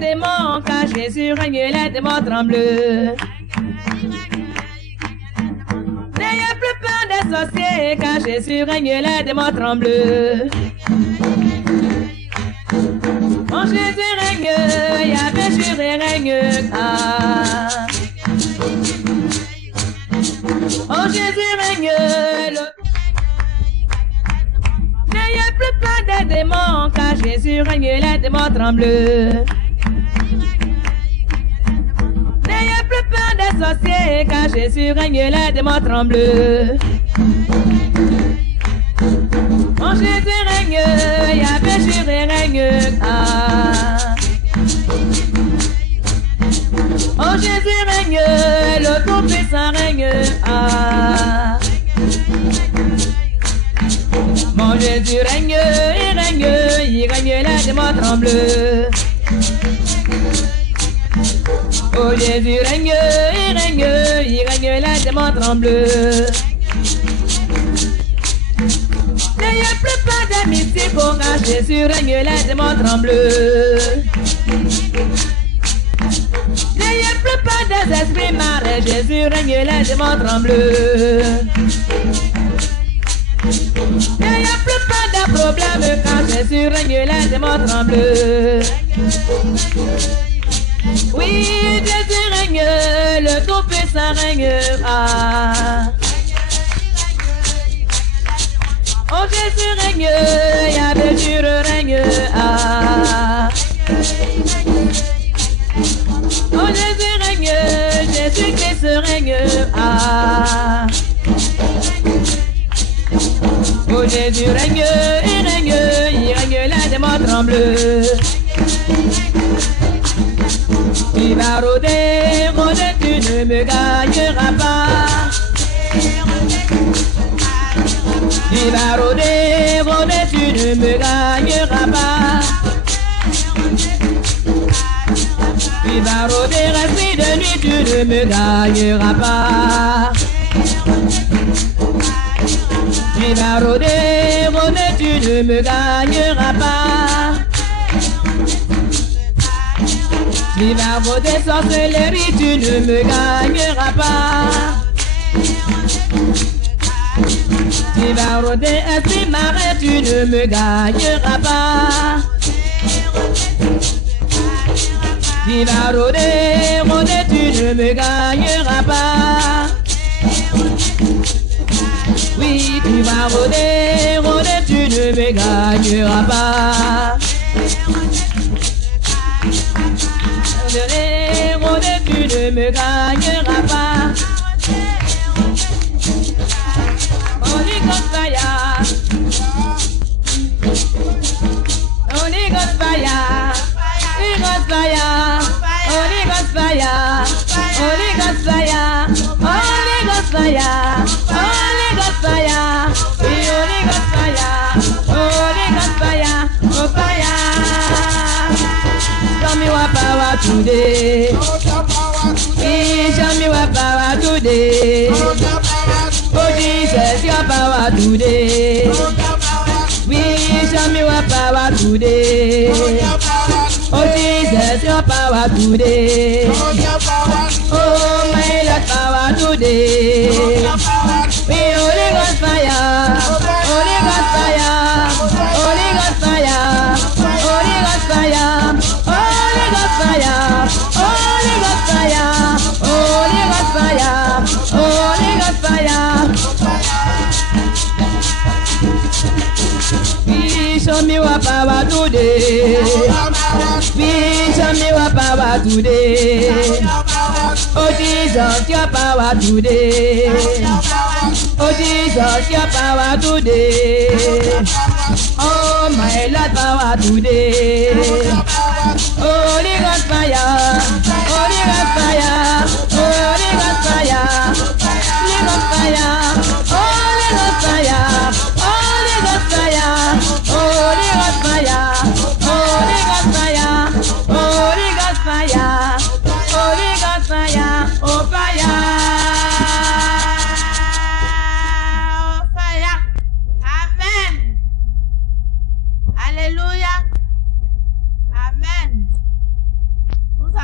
démons, car Jésus règne, les démons tremblent. N'ayez plus peur des sorciers, car Jésus règne, les démons tremblent. Mon Jésus règne, Yahvé Jireh règne, ah. Oh Jésus règne, n'ayez plus peur des démons, car Jésus règne, les démons tremblent. N'ayez plus peur des sorciers, car Jésus règne, les démons tremblent. Mon Jésus règne, Yahvé Jireh règne, ah. Oh Jésus règne, le Tout-Puissant règne, ah. Mon Jésus règne, il règne, les démons tremblent. Oh Jésus règne, il règne, les démons tremblent. N'ayez plus peur des mystiques, car Jésus règne, les démons tremblent. N'ayez plus peur des esprits marais, Jésus règne, les démons tremblent. N'ayez plus peur des problèmes, car Jésus règne, les démons tremblent. Oui, Jésus règne, le Tout-Puissant règne, ah. Oh Jésus règne, Yahvé Jireh règne, ah. Oh Jésus règne, Jésus-Christ règne, ah. Oh Jésus règne, il règne, les démons tremblent. Tu vas rôder, rôder, tu ne me gagneras pas. Tu vas rôder, rôder, tu ne me gagneras pas. Tu vas rôder, rester de nuit, tu ne me gagneras pas. Tu vas rôder, rôder, tu ne me gagneras pas. Tu vas rôder, sorcellerie, tu ne me gagneras pas. Tu vas rôder, esprit marais, tu ne me gagneras pas. Tu vas rôder, rôder, tu ne me gagneras pas. Oui, tu vas rôder, rôder, tu ne me gagneras pas. Rôder, rôder, tu ne me gagneras pas. Holy Ghost fire, Holy Ghost fire, Holy Ghost fire, Holy Ghost fire, Holy Ghost fire, Holy Ghost fire, Holy Ghost fire, Holy Ghost fire, Holy Ghost fire, oh fire. Show me what power today. Show me what power today. Oh Jesus, your power today. We show me what power today. Oh Jesus, your power today. Oh my Lord, power today. We Holy Ghost fire, Holy Ghost fire, Holy Ghost fire, Holy Ghost fire, Holy Ghost fire, Holy Ghost fire, Holy Ghost fire, Holy Ghost fire. Show me what power today. Show me what power today. Oh Jesus, your power today. Oh Jesus, your power today. Oh my Lord, power today. Holy Ghost fire, Holy Ghost fire, Holy Ghost fire, Holy Ghost fire, Holy Ghost fire, Holy Ghost fire, Holy Ghost fire, Holy Ghost fire, Holy Ghost fire, Holy Ghost fire, oh fire, oh fire, amen, hallelujah, amen.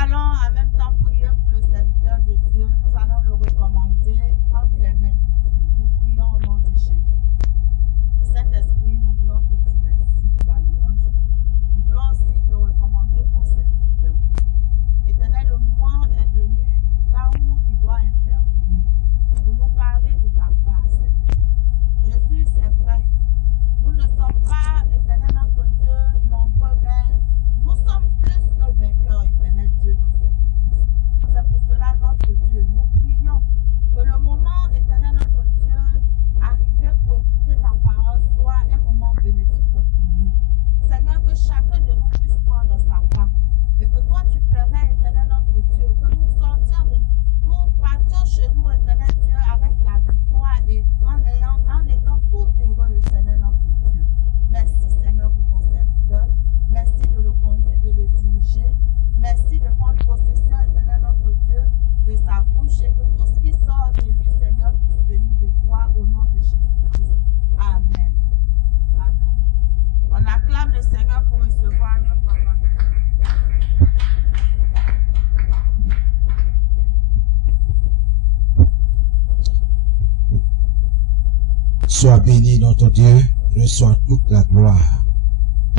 allons en même temps prier pour le serviteur de Dieu. Nous allons le recommander entre les mains de Dieu. Nous prions au nom de Jésus. Saint-Esprit, nous voulons te dire merci pour la louange. Nous voulons aussi te recommander ton serviteur. Éternel, le moment est venu là où il doit intervenir pour nous parler de ta part, Seigneur. Jésus, c'est vrai. Nous ne sommes pas, éternel notre Dieu, nombreux, mais nous sommes plus que vainqueurs, éternel Dieu, dans cette église. C'est pour cela, notre Dieu, nous prions que le moment, éternel notre Dieu, arrivé pour écouter ta parole, soit un moment bénéfique pour nous. Seigneur, que chacun de nous puisse prendre sa part. Et que toi, tu permets, éternel notre Dieu, que nous sortions de nous partions chez nous, éternel Dieu, avec la victoire et en étant tout heureux, éternel notre Dieu. Merci, Seigneur, pour ton serviteur. Merci de le conduire, de le diriger. Merci de prendre possession, éternel notre Dieu, de sa bouche et que tout ce qui sort de lui, Seigneur, puisse venir de toi au nom de Jésus-Christ. Amen. Amen. On acclame le Seigneur pour recevoir notre parole. Sois béni notre Dieu, reçois toute la gloire.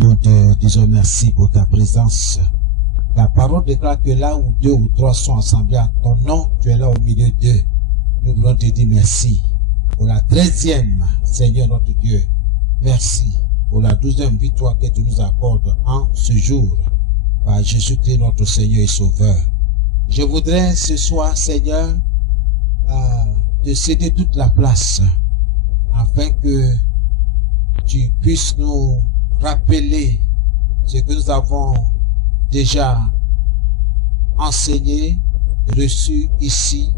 Nous te disons merci pour ta présence. Ta parole déclare que là où 2 ou 3 sont assemblés à ton nom, tu es là au milieu d'eux. Nous voulons te dire merci pour la 13e, Seigneur notre Dieu. Merci pour la 12e victoire que tu nous accordes en ce jour par Jésus-Christ notre Seigneur et Sauveur. Je voudrais ce soir, Seigneur, te céder toute la place afin que tu puisses nous rappeler ce que nous avons déjà enseigné, reçu ici.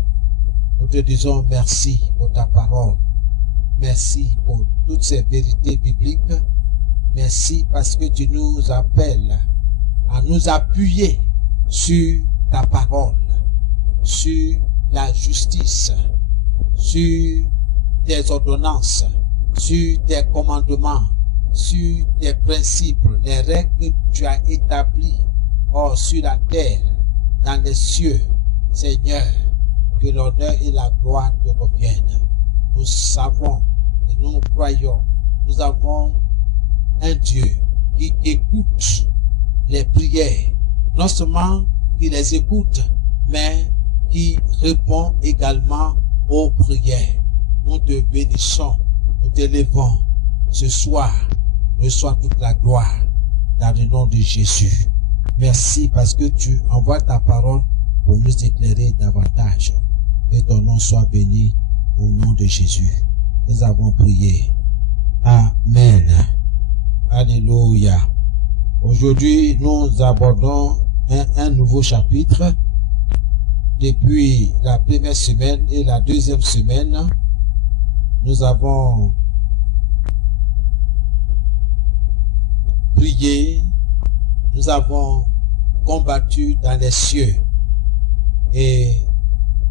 Nous te disons merci pour ta parole. Merci pour toutes ces vérités bibliques. Merci parce que tu nous appelles à nous appuyer sur ta parole, sur la justice, sur tes ordonnances, sur tes commandements, sur tes principes, les règles que tu as établies, or sur la terre, dans les cieux. Seigneur, que l'honneur et la gloire te reviennent. Nous savons et nous croyons, nous avons un Dieu qui écoute les prières, non seulement qui les écoute, mais qui répond également aux prières. Nous te bénissons, nous t'élevons. Ce soir, reçois toute la gloire dans le nom de Jésus. Merci parce que tu envoies ta parole pour nous éclairer davantage. Que ton nom soit béni au nom de Jésus. Nous avons prié. Amen. Alléluia. Aujourd'hui, nous abordons un nouveau chapitre. Depuis la première semaine et la deuxième semaine, nous avons prié, nous avons combattu dans les cieux. Et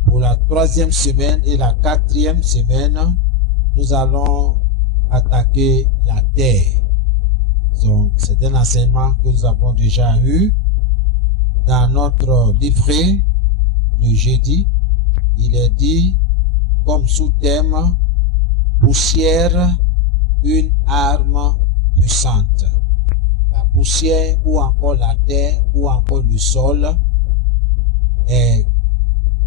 pour la 3e semaine et la 4e semaine, nous allons attaquer la terre. Donc, c'est un enseignement que nous avons déjà eu dans notre livret de jeudi. Il est dit comme sous-thème: poussière, une arme puissante. La poussière ou encore la terre ou encore le sol est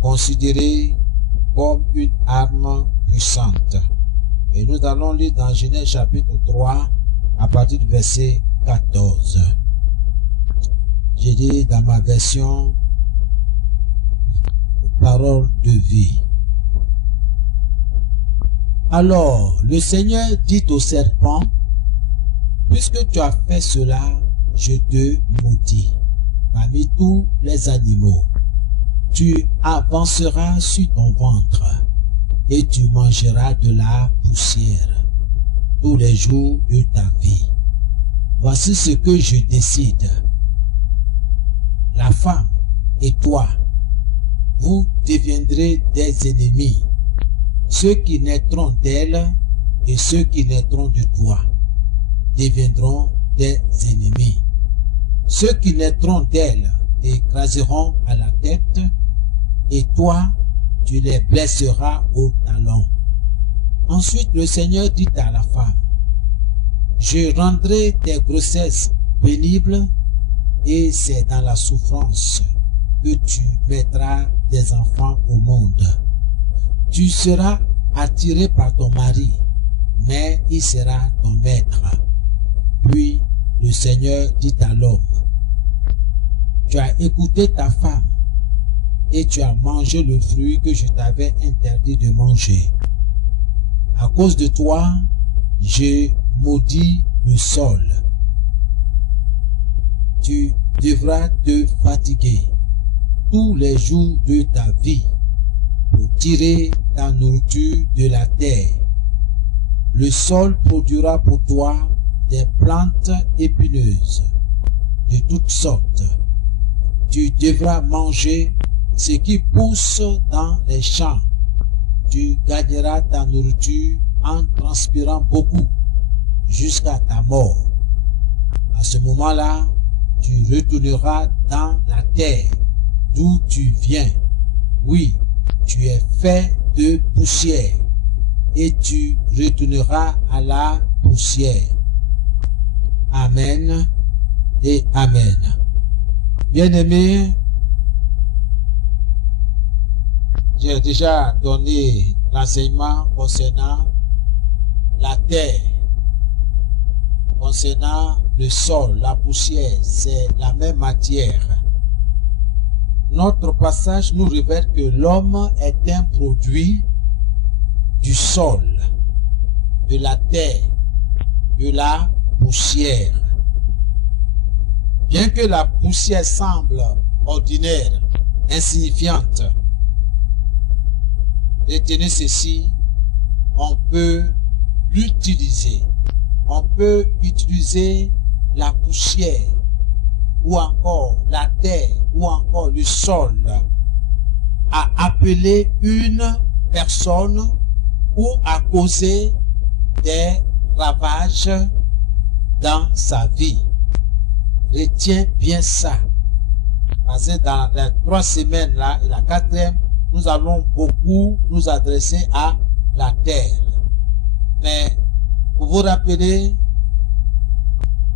considérée comme une arme puissante. Et nous allons lire dans Genèse chapitre 3 à partir du verset 14. J'ai dit dans ma version parole de vie. Alors le Seigneur dit au serpent: puisque tu as fait cela, je te maudis parmi tous les animaux. Tu avanceras sur ton ventre et tu mangeras de la poussière tous les jours de ta vie. Voici ce que je décide. La femme et toi, vous deviendrez des ennemis. Ceux qui naîtront d'elle et ceux qui naîtront de toi deviendront des ennemis. Ceux qui naîtront d'elle t'écraseront à la tête, et toi, tu les blesseras au talon. Ensuite, le Seigneur dit à la femme, je rendrai tes grossesses pénibles, et c'est dans la souffrance que tu mettras des enfants au monde. Tu seras attiré par ton mari, mais il sera ton maître. Puis le Seigneur dit à l'homme, tu as écouté ta femme, et tu as mangé le fruit que je t'avais interdit de manger. À cause de toi, j'ai maudit le sol. Tu devras te fatiguer tous les jours de ta vie pour tirer ta nourriture de la terre. Le sol produira pour toi des plantes épineuses de toutes sortes. Tu devras manger ce qui pousse dans les champs. Tu gagneras ta nourriture en transpirant beaucoup jusqu'à ta mort. À ce moment-là, tu retourneras dans la terre d'où tu viens. Oui, tu es fait de poussière et tu retourneras à la poussière. Amen et Amen. Bien-aimés, j'ai déjà donné l'enseignement concernant la terre, concernant le sol, la poussière, c'est la même matière. Notre passage nous révèle que l'homme est un produit du sol, de la terre, de la poussière. Bien que la poussière semble ordinaire, insignifiante, retenez ceci, on peut l'utiliser. On peut utiliser la poussière, ou encore la terre, ou encore le sol, à appeler une personne ou à causer des ravages dans sa vie. Retiens bien ça. Parce que dans les 3 semaines là, et la 4e, nous allons beaucoup nous adresser à la terre. Mais vous vous rappelez,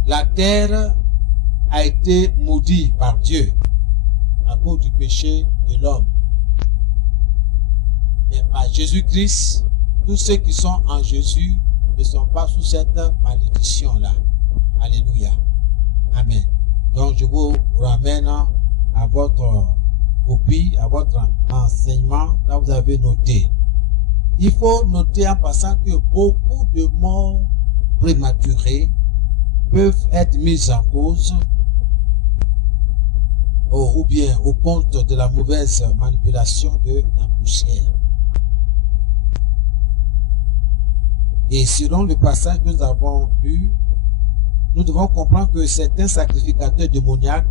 la terre a été maudite par Dieu à cause du péché de l'homme. Mais par Jésus-Christ, tous ceux qui sont en Jésus ne sont pas sous cette malédiction-là. Alléluia. Amen. Donc je vous ramène à votre copie, à votre enseignement. Là vous avez noté. Il faut noter en passant que beaucoup de morts prématurées peuvent être mises en cause ou bien au compte de la mauvaise manipulation de la poussière. Et selon le passage que nous avons lu, nous devons comprendre que certains sacrificateurs démoniaques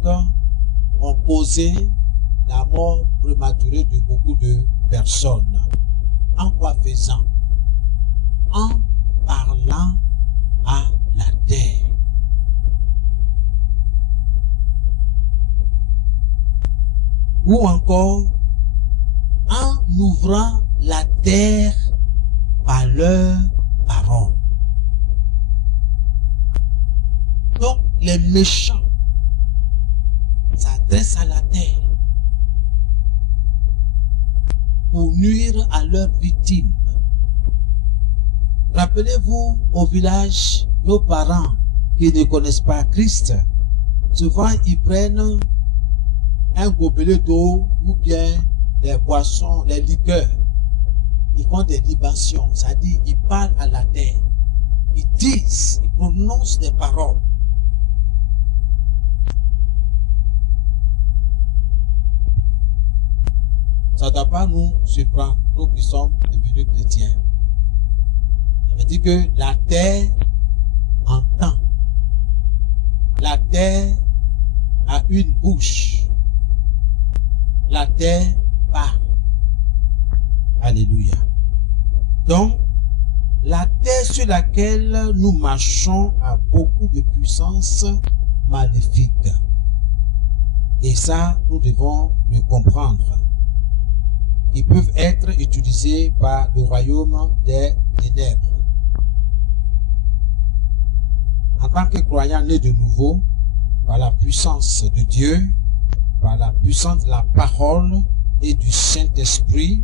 ont causé la mort prématurée de beaucoup de personnes. En quoi faisant? En parlant à la terre. Ou encore en ouvrant la terre par leurs paroles. Donc les méchants s'adressent à la terre pour nuire à leurs victimes. Rappelez-vous au village, nos parents qui ne connaissent pas Christ, souvent ils prennent un gobelet d'eau ou bien des boissons, les liqueurs. Ils font des libations, c'est-à-dire ils parlent à la terre. Ils disent, ils prononcent des paroles. Ça ne doit pas nous surprendre, nous qui sommes devenus chrétiens. Ça veut dire que la terre entend. La terre a une bouche. La terre parle. Alléluia. Donc, la terre sur laquelle nous marchons a beaucoup de puissance maléfique. Et ça, nous devons le comprendre. Ils peuvent être utilisés par le royaume des ténèbres. En tant que croyants nés de nouveau, par la puissance de Dieu, par la puissance de la parole et du Saint-Esprit,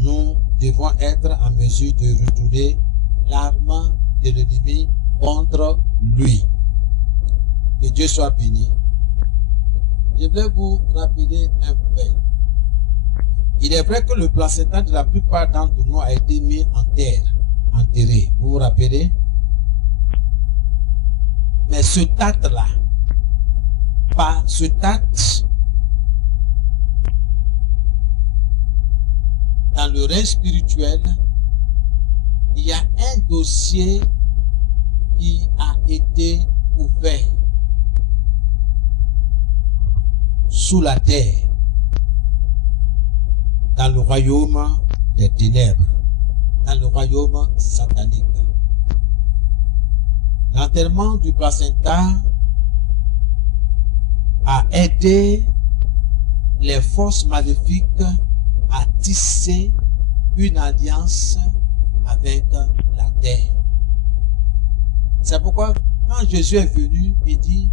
nous devons être en mesure de retourner l'arme de l'ennemi contre lui. Que Dieu soit béni. Je voulais vous rappeler un fait. Il est vrai que le placenta de la plupart d'entre nous a été mis en terre, enterré. Vous vous rappelez? Mais ce tâte-là, pas ce tâte, dans le règne spirituel, il y a un dossier qui a été ouvert sous la terre, dans le royaume des ténèbres, dans le royaume satanique. L'enterrement du placenta a aidé les forces maléfiques à tisser une alliance avec la terre. C'est pourquoi quand Jésus est venu, il dit,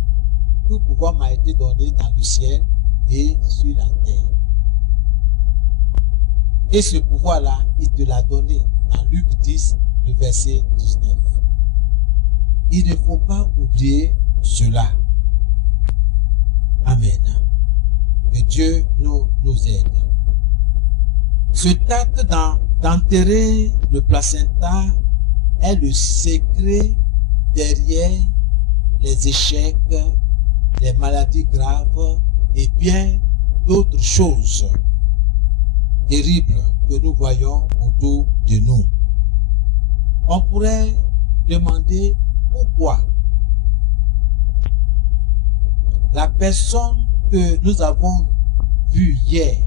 tout pouvoir m'a été donné dans le ciel et sur la terre. Et ce pouvoir-là, il te l'a donné dans Luc 10, le verset 19. Il ne faut pas oublier cela. Amen. Que Dieu nous aide. Ce acte d'enterrer le placenta est le secret derrière les échecs, les maladies graves et bien d'autres choses terribles que nous voyons autour de nous. On pourrait demander pourquoi la personne que nous avons vue hier,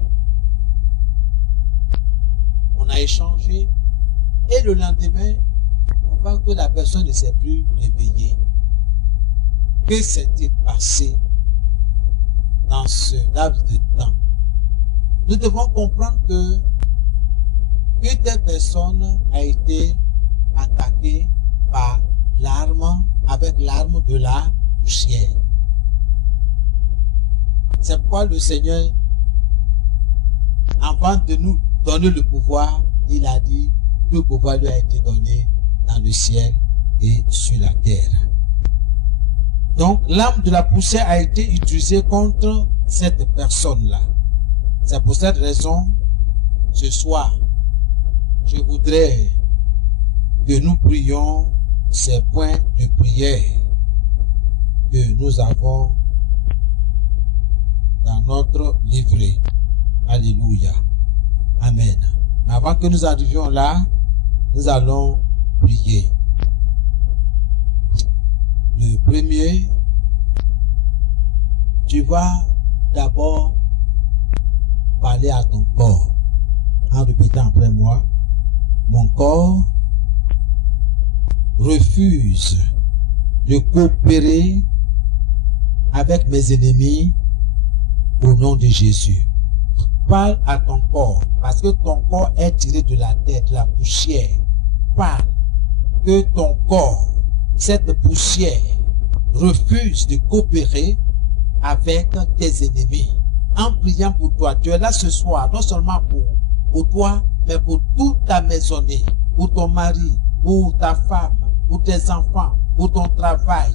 on a échangé et le lendemain, on voit que la personne ne s'est plus réveillée. Que s'est-il passé dans ce laps de temps? Nous devons comprendre que une telle personne a été attaquée par l'arme, avec l'arme de la poussière. C'est pourquoi le Seigneur, avant de nous donner le pouvoir, il a dit que le pouvoir lui a été donné dans le ciel et sur la terre. Donc, l'arme de la poussière a été utilisée contre cette personne-là. C'est pour cette raison, ce soir, je voudrais que nous prions ces points de prière que nous avons dans notre livret. Alléluia. Amen. Mais avant que nous arrivions là, nous allons prier. Le premier, tu vas d'abord parler à ton corps en répétant après moi. Mon corps refuse de coopérer avec mes ennemis au nom de Jésus. Parle à ton corps, parce que ton corps est tiré de la terre, de la poussière. Parle que ton corps, cette poussière, refuse de coopérer avec tes ennemis. En priant pour toi, tu es là ce soir, non seulement pour toi, mais pour toute ta maisonnée, pour ton mari, pour ta femme, pour tes enfants, pour ton travail,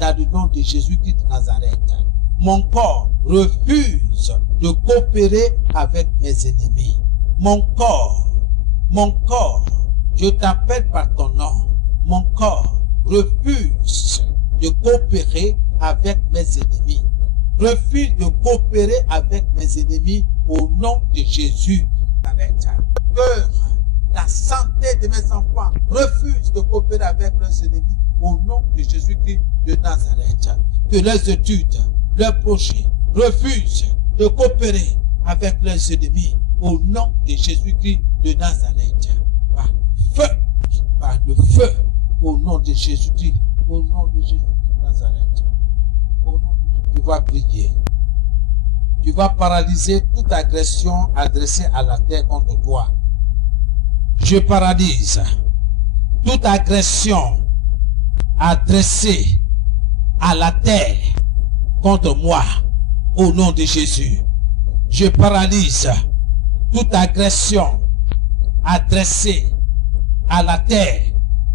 dans le nom de Jésus-Christ de Nazareth. Mon corps refuse de coopérer avec mes ennemis. Mon corps, je t'appelle par ton nom. Mon corps refuse de coopérer avec mes ennemis. Refuse de coopérer avec mes ennemis au nom de Jésus. Que la santé de mes enfants refuse de coopérer avec leurs ennemis au nom de Jésus-Christ de Nazareth. Que leurs études, leurs projets refusent de coopérer avec leurs ennemis au nom de Jésus-Christ de Nazareth. Par le feu, au nom de Jésus-Christ, au nom de Jésus-Christ de Nazareth. Au nom de Jésus, tu vas prier. tu vas paralyser toute agression adressée à la terre contre toi. Je paralyse toute agression adressée à la terre contre moi au nom de Jésus. Je paralyse toute agression adressée à la terre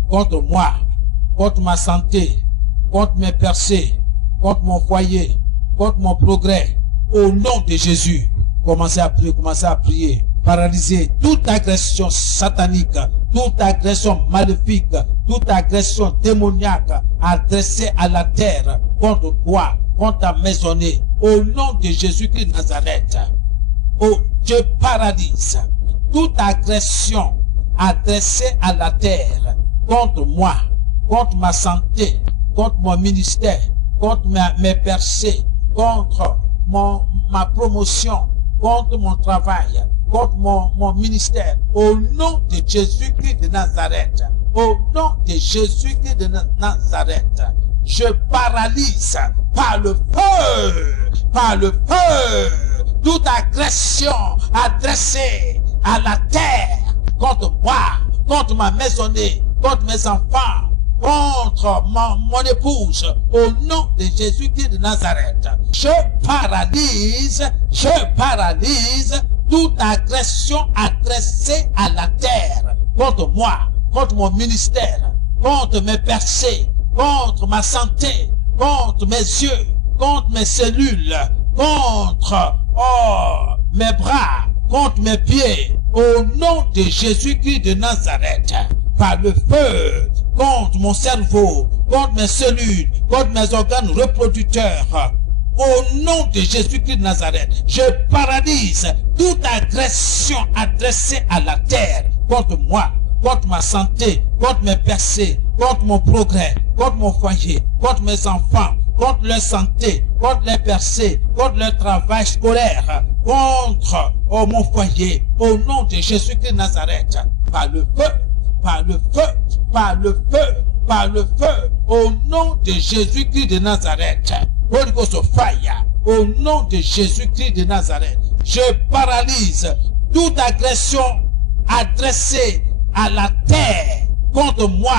contre moi, contre ma santé, contre mes percées, contre mon foyer, contre mon progrès, au nom de Jésus. Commencez à prier, commencez à prier. Paralyser toute agression satanique, toute agression maléfique, toute agression démoniaque adressée à la terre contre toi, contre ta maisonnée, au nom de Jésus-Christ de Nazareth. Oh, je paralyse toute agression adressée à la terre contre moi, contre ma santé, contre mon ministère, contre mes percées, contre ma promotion, contre mon travail, contre mon ministère, au nom de Jésus-Christ de Nazareth, au nom de Jésus-Christ de Nazareth, je paralyse par le feu, toute agression adressée à la terre contre moi, contre ma maisonnée, contre mes enfants, contre mon épouse, au nom de Jésus-Christ de Nazareth. Je paralyse toute agression adressée à la terre contre moi, contre mon ministère, contre mes percées, contre ma santé, contre mes yeux, contre mes cellules, contre mes bras, contre mes pieds, au nom de Jésus-Christ de Nazareth, par le feu, contre mon cerveau, contre mes cellules, contre mes organes reproducteurs, au nom de Jésus-Christ de Nazareth, je paralyse toute agression adressée à la terre contre moi, contre ma santé, contre mes percées, contre mon progrès, contre mon foyer, contre mes enfants, contre leur santé, contre les percées, contre leur travail scolaire, contre mon foyer, au nom de Jésus-Christ de Nazareth, par le feu, par le feu, par le feu, par le feu, au nom de Jésus-Christ de Nazareth. Holy Ghost of fire, au nom de Jésus-Christ de Nazareth, je paralyse toute agression adressée à la terre contre moi,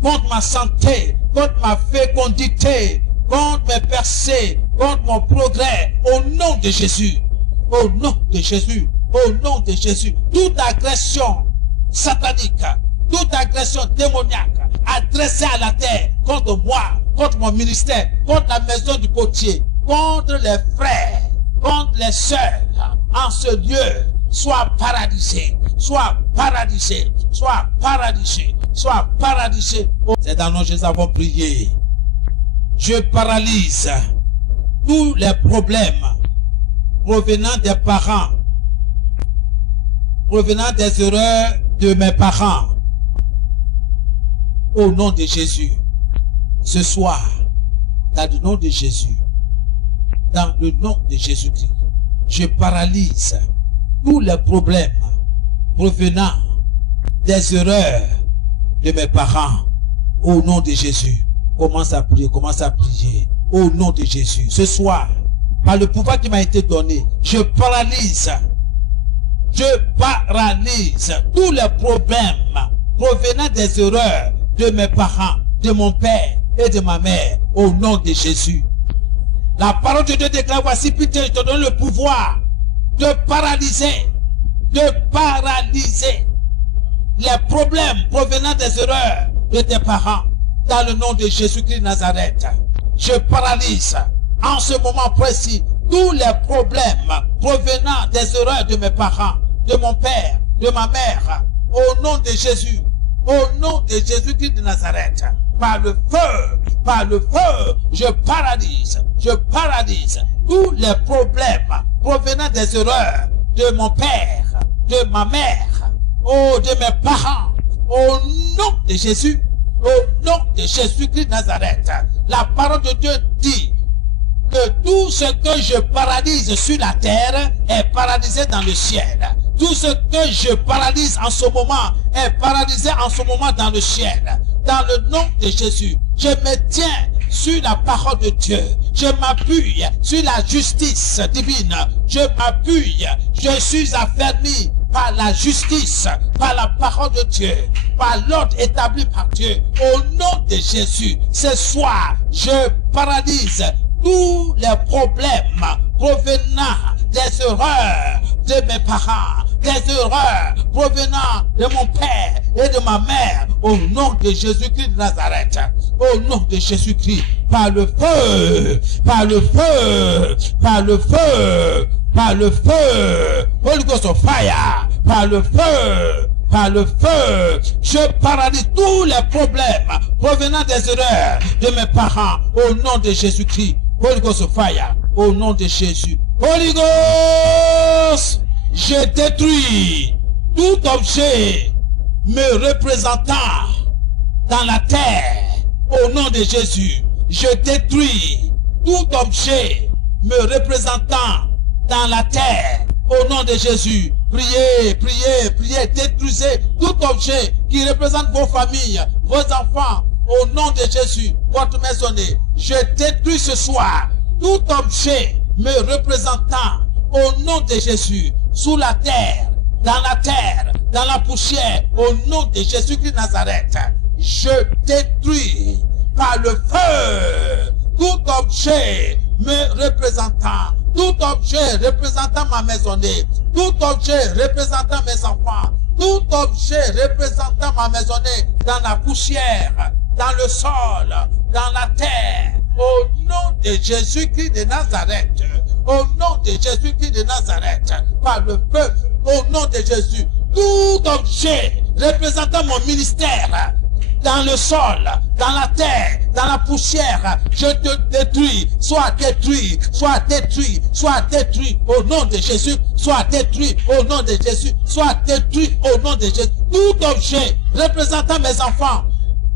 contre ma santé, contre ma fécondité, contre mes percées, contre mon progrès, au nom de Jésus, au nom de Jésus, au nom de Jésus. Toute agression satanique, toute agression démoniaque adressée à la terre contre moi, contre mon ministère, contre la maison du potier, contre les frères, contre les sœurs, en ce lieu, soit paralysé, soit paralysé, soit paralysé, soit paralysé. C'est dans nos Jésus avons prié. Je paralyse tous les problèmes provenant des parents, provenant des erreurs de mes parents, au nom de Jésus. Ce soir, dans le nom de Jésus, dans le nom de Jésus-Christ, je paralyse tous les problèmes provenant des erreurs de mes parents, au nom de Jésus. Commence à prier, commence à prier, au nom de Jésus. Ce soir, par le pouvoir qui m'a été donné, je paralyse tous les problèmes provenant des erreurs de mes parents, de mon père et de ma mère, au nom de Jésus. La parole de Dieu déclare, voici Peter, je te donne le pouvoir de paralyser les problèmes provenant des erreurs de tes parents, dans le nom de Jésus-Christ de Nazareth. Je paralyse en ce moment précis tous les problèmes provenant des erreurs de mes parents, de mon père, de ma mère, au nom de Jésus, au nom de Jésus-Christ de Nazareth. Par le feu, je paralyse tous les problèmes provenant des erreurs de mon père, de ma mère, de mes parents, au nom de Jésus, au nom de Jésus-Christ de Nazareth. La parole de Dieu dit que tout ce que je paralyse sur la terre est paralysé dans le ciel. Tout ce que je paralyse en ce moment est paralysé en ce moment dans le ciel. Dans le nom de Jésus, je me tiens sur la parole de Dieu. Je m'appuie sur la justice divine. Je m'appuie, je suis affermi par la justice, par la parole de Dieu, par l'ordre établi par Dieu. Au nom de Jésus, ce soir, je paralyse tous les problèmes provenant des erreurs de mes parents, des erreurs provenant de mon père et de ma mère, au nom de Jésus-Christ de Nazareth, au nom de Jésus-Christ, par le feu, par le feu, par le feu, par le feu, Holy Ghost of fire, par le feu, par le feu, je paralyse tous les problèmes provenant des erreurs de mes parents, au nom de Jésus-Christ, Holy Ghost of fire, au nom de Jésus. Holy Ghost, je détruis tout objet me représentant dans la terre, au nom de Jésus. Je détruis tout objet me représentant dans la terre, au nom de Jésus. Priez, priez, priez, détruisez tout objet qui représente vos familles, vos enfants, au nom de Jésus, votre maisonnée. Je détruis ce soir tout objet me représentant, au nom de Jésus, sous la terre, dans la poussière, au nom de Jésus-Christ de Nazareth. Je détruis par le feu tout objet me représentant, tout objet représentant ma maisonnée, tout objet représentant mes enfants, tout objet représentant ma maisonnée dans la poussière, dans le sol, dans la terre, au nom de Jésus-Christ de Nazareth, au nom de Jésus-Christ de Nazareth, par le feu, au nom de Jésus, tout objet représentant mon ministère, dans le sol, dans la terre, dans la poussière, je te détruis, sois détruit, sois détruit, sois détruit au nom de Jésus, sois détruit au nom de Jésus, sois détruit au nom de Jésus. Tout objet représentant mes enfants,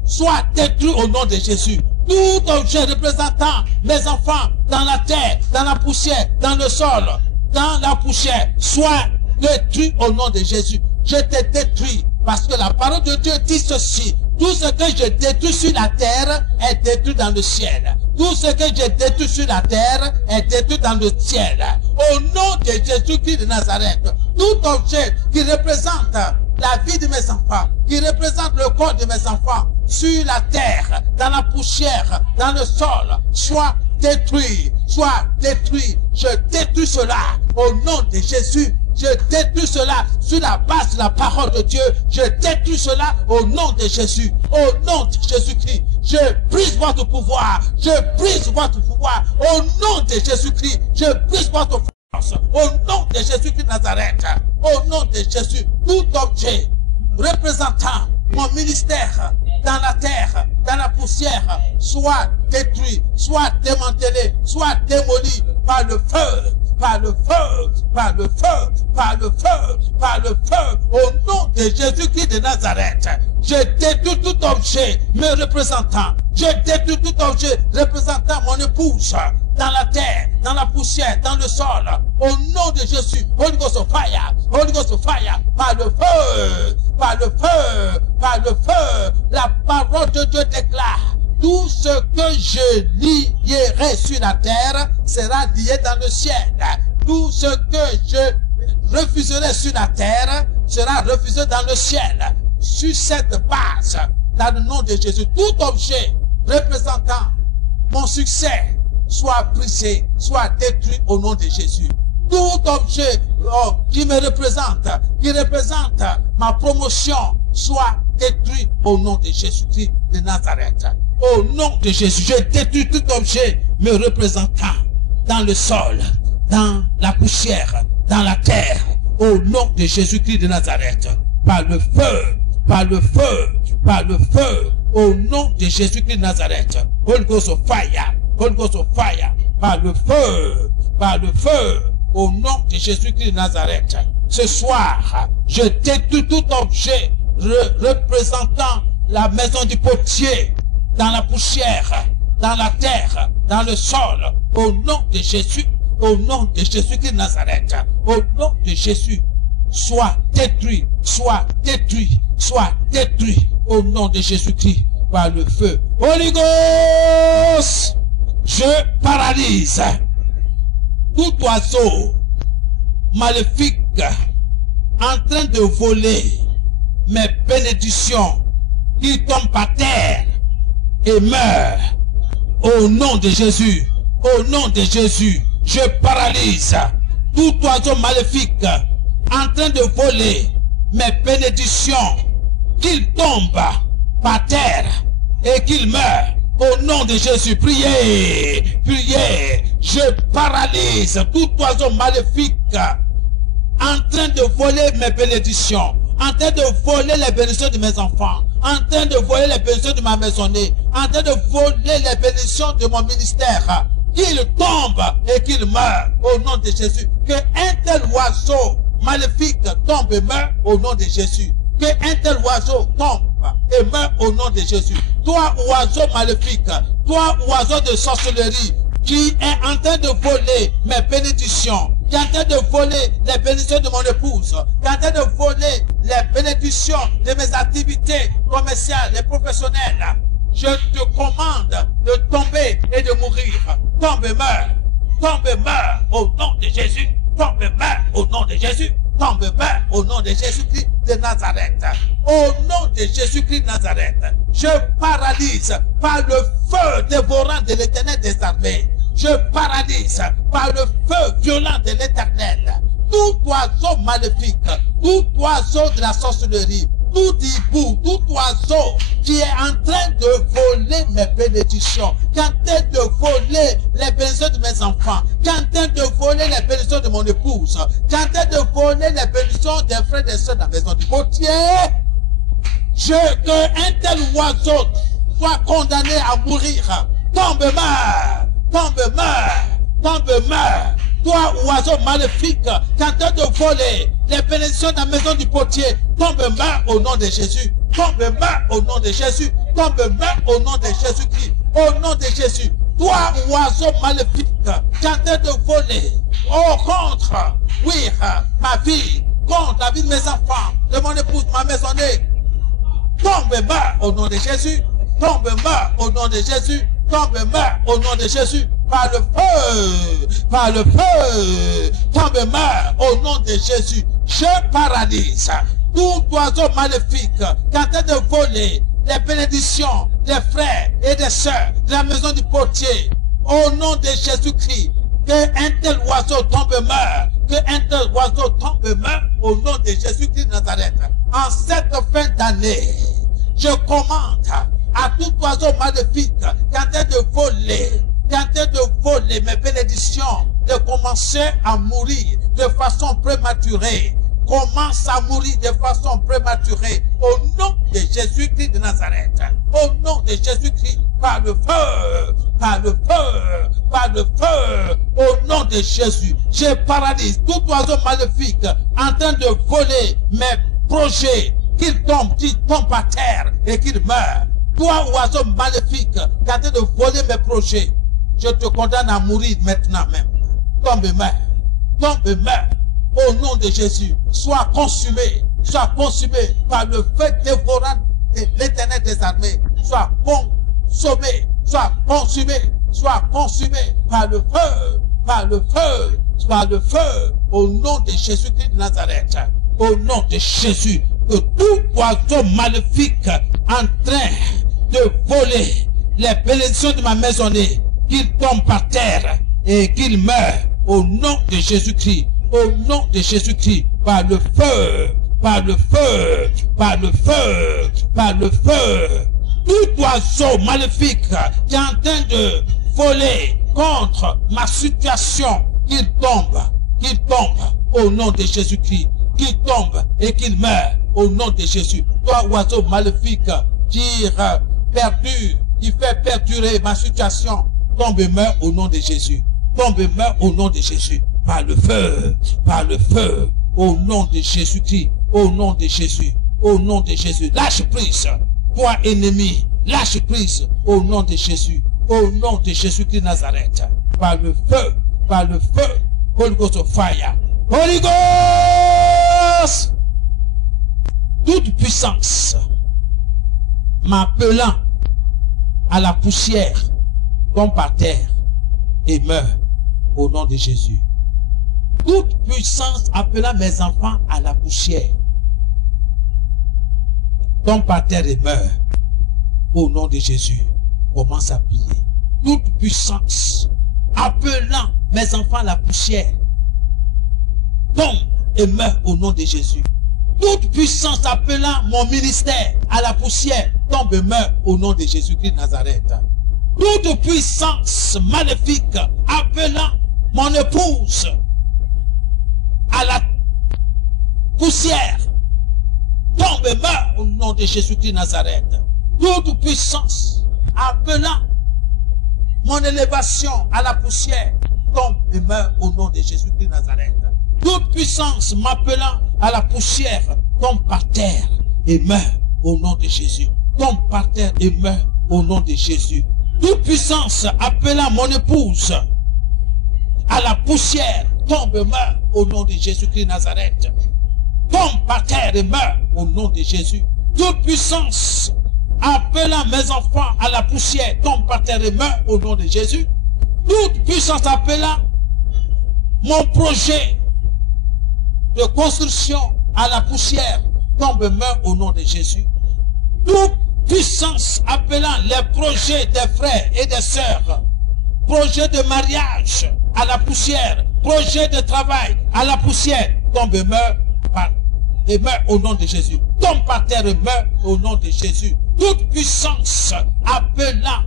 soit détruit au nom de Jésus. Tout objet représentant mes enfants dans la terre, dans la poussière, dans le sol, dans la poussière, soit détruit au nom de Jésus. Je te détruis parce que la parole de Dieu dit ceci. Tout ce que je détruis sur la terre est détruit dans le ciel. Tout ce que je détruis sur la terre est détruit dans le ciel. Au nom de Jésus-Christ de Nazareth, tout objet qui représente la vie de mes enfants, qui représente le corps de mes enfants, sur la terre, dans la poussière, dans le sol, soit détruit, soit détruit. Je détruis cela au nom de Jésus. Je détruis cela sur la base de la parole de Dieu. Je détruis cela au nom de Jésus. Au nom de Jésus-Christ. Je brise votre pouvoir. Je brise votre pouvoir. Au nom de Jésus-Christ. Je brise votre force. Au nom de Jésus-Christ de Nazareth. Au nom de Jésus. Tout objet représentant mon ministère dans la terre, dans la poussière, soit détruit, soit démantelé, soit démoli par le feu. Par le feu, par le feu, par le feu, par le feu, au nom de Jésus-Christ de Nazareth. Je détruis tout objet me représentant. Je détruis tout objet représentant mon épouse dans la terre, dans la poussière, dans le sol. Au nom de Jésus, Holy Ghost of fire, Holy Ghost of fire, par le feu, par le feu, par le feu. La parole de Dieu déclare. Tout ce que je lierai sur la terre sera lié dans le ciel. Tout ce que je refuserai sur la terre sera refusé dans le ciel. Sur cette base, dans le nom de Jésus, tout objet représentant mon succès soit brisé, soit détruit au nom de Jésus. Tout objet qui me représente, qui représente ma promotion, soit détruit au nom de Jésus-Christ de Nazareth. Au nom de Jésus, je détruis tout objet me représentant dans le sol, dans la poussière, dans la terre, au nom de Jésus-Christ de Nazareth, par le feu, par le feu, par le feu, au nom de Jésus-Christ de Nazareth. Holy Ghost of fire, Holy Ghost of fire, par le feu, au nom de Jésus-Christ de Nazareth. Ce soir, je détruis tout objet représentant la maison du potier, dans la poussière, dans la terre, dans le sol, au nom de Jésus, au nom de Jésus-Christ de Nazareth, au nom de Jésus, soit détruit, soit détruit, soit détruit, au nom de Jésus-Christ, par le feu. Holy Ghost, je paralyse tout oiseau maléfique en train de voler mes bénédictions qui tombent par terre et meurent. Au nom de Jésus, au nom de Jésus, je paralyse tout oiseau maléfique en train de voler mes bénédictions, qu'il tombe par terre et qu'il meure. Au nom de Jésus, priez, priez. Je paralyse tout oiseau maléfique en train de voler mes bénédictions, en train de voler les bénédictions de mes enfants, en train de voler les bénédictions de ma maisonnée, en train de voler les bénédictions de mon ministère. Qu'il tombe et qu'il meure au nom de Jésus. Que un tel oiseau maléfique tombe et meurt au nom de Jésus. Que un tel oiseau tombe et meurt au nom de Jésus. Toi, oiseau maléfique, toi, oiseau de sorcellerie, qui est en train de voler mes bénédictions, qui est en train de voler les bénédictions de mon épouse, qui est en train de voler les bénédictions de mes activités commerciales et professionnelles, je te commande de tomber et de mourir. Tombe et meurs. Tombe et meurs au nom de Jésus. Tombe et meurs au nom de Jésus. Tombe et meurs au nom de Jésus-Christ de Nazareth. Au nom de Jésus-Christ de Nazareth, je paralyse par le feu dévorant de l'Éternel des armées. Je paralyse par le feu violent de l'Éternel tout oiseau maléfique, tout oiseau de la sorcellerie, tout hibou, tout oiseau qui est en train de voler mes bénédictions, qui est en train de voler les bénédictions de mes enfants, qui est en train de voler les bénédictions de mon épouse, qui est en train de voler les bénédictions des frères et des sœurs de la maison du potier, que un tel oiseau soit condamné à mourir. Tombe et meurt, tombe et meurt, tombe et meurt. Toi, oiseau maléfique, qui est en train de voler les bénédictions de la maison du potier, tombe et meurt au nom de Jésus. Tombe et meurt au nom de Jésus. Tombe et meurt au nom de Jésus-Christ. Au nom de Jésus. Toi, oiseau maléfique, qui est en train de voler, contre, oui, ma vie, contre la vie de mes enfants, de mon épouse, ma maisonnée. Tombe et meurt au nom de Jésus. Tombe et meurt au nom de Jésus. Tombe et meurt au nom de Jésus. Par le feu, par le feu, tombe et meurt au nom de Jésus. Je paralyse tout oiseau maléfique qui est en train de voler les bénédictions des frères et des sœurs de la maison du potier. Au nom de Jésus-Christ, qu'un tel oiseau tombe et meurt, qu'un tel oiseau tombe et meurt au nom de Jésus-Christ de Nazareth. En cette fin d'année, je commande à tout oiseau maléfique qui est en train de voler, qui est en train de voler mes bénédictions, de commencer à mourir de façon prématurée. Commence à mourir de façon prématurée. Au nom de Jésus-Christ de Nazareth. Au nom de Jésus-Christ. Par le feu. Par le feu. Par le feu. Au nom de Jésus. Je paralyse tout oiseau maléfique en train de voler mes projets. Qu'il tombe par terre et qu'il meurt. Toi, oiseau maléfique, qui est en train de voler mes projets, je te condamne à mourir maintenant même. Tombe et meurs. Tombe et meurs. Au nom de Jésus, sois consumé par le feu dévorant de l'Éternel des armées. Sois consommé, sois consumé par le feu, par le feu, par le feu. Au nom de Jésus-Christ de Nazareth. Au nom de Jésus, que tout oiseau maléfique en train de voler les bénédictions de ma maisonnée, qu'il tombe par terre et qu'il meure au nom de Jésus-Christ, au nom de Jésus-Christ, par le feu, par le feu, par le feu, par le feu. Tout oiseau maléfique qui est en train de voler contre ma situation, qu'il tombe au nom de Jésus-Christ, qu'il tombe et qu'il meurt au nom de Jésus. Toi, oiseau maléfique qui fait perdurer ma situation, tombe et meurt au nom de Jésus. Tombe et meurt au nom de Jésus. Par le feu, au nom de Jésus-Christ, au nom de Jésus, au nom de Jésus. Lâche prise, toi ennemi, lâche prise au nom de Jésus, au nom de Jésus-Christ de Nazareth. Par le feu, Holy Ghost of fire, Holy Ghost, toute puissance m'appelant à la poussière, tombe par terre et meurt au nom de Jésus. Toute puissance appelant mes enfants à la poussière, tombe par terre et meurt au nom de Jésus. Commence à prier. Toute puissance appelant mes enfants à la poussière, tombe et meurt au nom de Jésus. Toute puissance appelant mon ministère à la poussière, tombe et meurt au nom de Jésus-Christ de Nazareth. Toute puissance maléfique appelant mon épouse à la poussière, tombe et meurt au nom de Jésus-Christ de Nazareth. Toute puissance appelant mon élévation à la poussière, tombe et meurt au nom de Jésus-Christ de Nazareth. Toute puissance m'appelant à la poussière, tombe par terre et meurt au nom de Jésus. Tombe par terre et meurt au nom de Jésus. Toute puissance appelant mon épouse à la poussière, tombe et meurt au nom de Jésus-Christ de Nazareth. Tombe par terre et meurt au nom de Jésus. Toute puissance appelant mes enfants à la poussière, tombe par terre et meurt au nom de Jésus. Toute puissance appelant mon projet de construction à la poussière, tombe et meurt au nom de Jésus. Toute puissance appelant les projets des frères et des sœurs, projet de mariage à la poussière, projet de travail à la poussière, tombe et meurt au nom de Jésus. Tombe par terre et meurt au nom de Jésus. Toute puissance appelant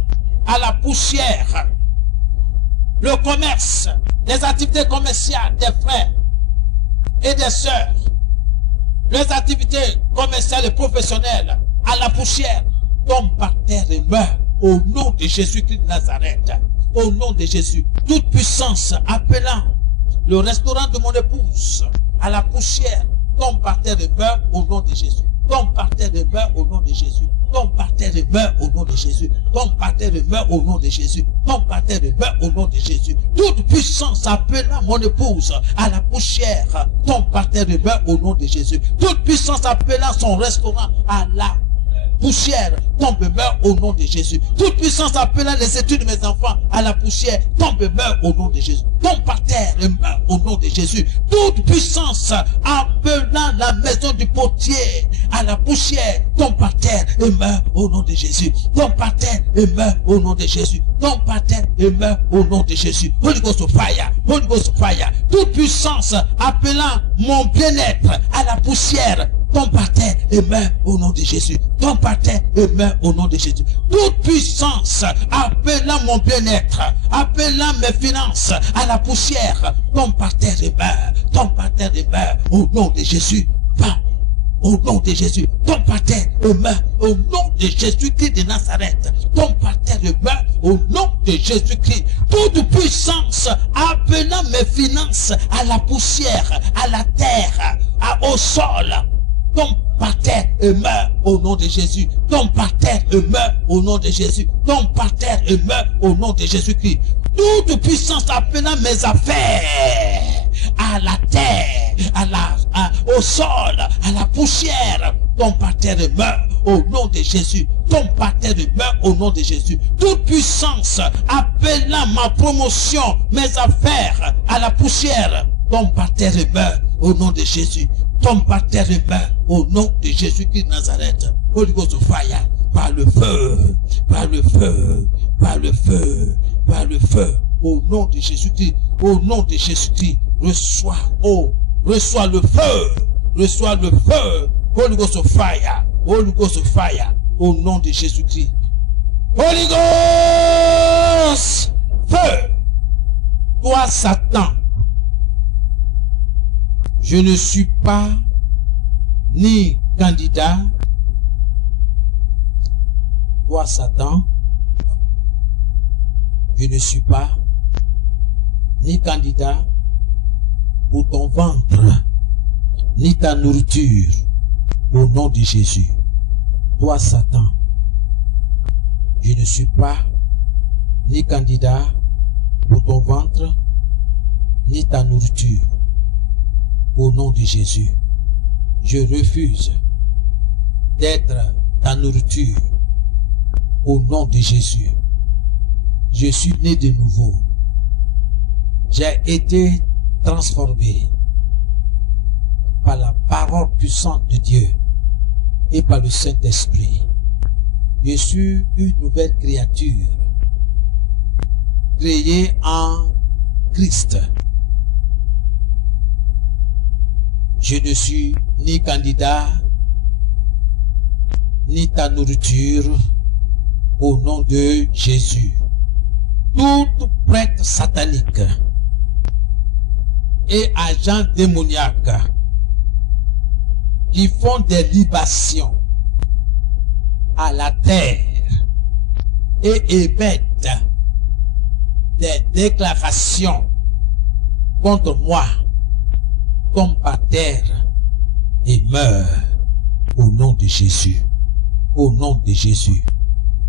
à la poussière le commerce, les activités commerciales des frères et des sœurs, les activités commerciales et professionnelles à la poussière, tombe par terre et meurt au nom de Jésus-Christ de Nazareth. Au nom de Jésus. Toute puissance appelant le restaurant de mon épouse à la poussière, tombe par terre et meurt au nom de Jésus. Tombe par terre et meurt au nom de Jésus. Tombe par terre et meurt au nom de Jésus. Tombe par terre et meurt au nom de Jésus. Tombe par terre et meurt au nom de Jésus. Toute puissance appelant mon épouse à la poussière, tombe par terre et meurt au nom de Jésus. Toute puissance appelant son restaurant à la poussière, tombe et meurt au nom de Jésus. Toute puissance appelant les études de mes enfants à la poussière, tombe et meurt au nom de Jésus. Tombe par terre et meurt au nom de Jésus. Toute puissance appelant la maison du potier à la poussière, tombe par terre et meurt au nom de Jésus. Tombe par terre et meurt au nom de Jésus. Tombe par terre et meurt au nom de Jésus. Holy Ghost fire, Holy Ghost fire. Toute puissance appelant mon bien-être à la poussière, tombe par terre et meurt au nom de Jésus. Tombe par terre et meurt au nom de Jésus. Toute puissance appelant mon bien-être, appelant mes finances à la poussière, tombe par terre et meurt. Tombe par terre et meurt au nom de Jésus. Va au nom de Jésus. Tombe par terre et meurt au nom de Jésus-Christ de Nazareth. Tombe par terre et meurt au nom de Jésus-Christ. Toute puissance appelant mes finances à la poussière, à la terre, au sol, tombe par terre et meurt au nom de Jésus. Tombe par terre et meurt au nom de Jésus. Tombe par terre et meurt au nom de Jésus-Christ. Toute puissance appelant mes affaires à la terre, au sol, à la poussière, tombe par terre et meurt au nom de Jésus. Tombe par terre et meurt au nom de Jésus. Toute puissance appelant ma promotion, mes affaires à la poussière, tombe par terre et meurt au nom de Jésus. Tombe par terre et meurt au nom de Jésus-Christ de Nazareth. Holy Ghost fire, par le feu, par le feu, par le feu, par le feu, au nom de Jésus-Christ, au nom de Jésus-Christ, reçois le feu, reçois le feu, Holy Ghost fire, Holy Ghost fire, au nom de Jésus-Christ. Holy Ghost, feu, toi Satan, je ne suis pas ni candidat. Toi, Satan, je ne suis pas ni candidat pour ton ventre, ni ta nourriture, au nom de Jésus. Toi, Satan, je ne suis pas ni candidat pour ton ventre, ni ta nourriture. Au nom de Jésus, je refuse d'être ta nourriture. au nom de Jésus. Je suis né de nouveau. J'ai été transformé par la parole puissante de Dieu et par le Saint-Esprit. Je suis une nouvelle créature, créée en Christ. Je ne suis ni candidat, ni ta nourriture, au nom de Jésus. Tout prêtre satanique et agent démoniaque qui font des libations à la terre et émettent des déclarations contre moi tombe par terre et meurt au nom de Jésus. Au nom de Jésus.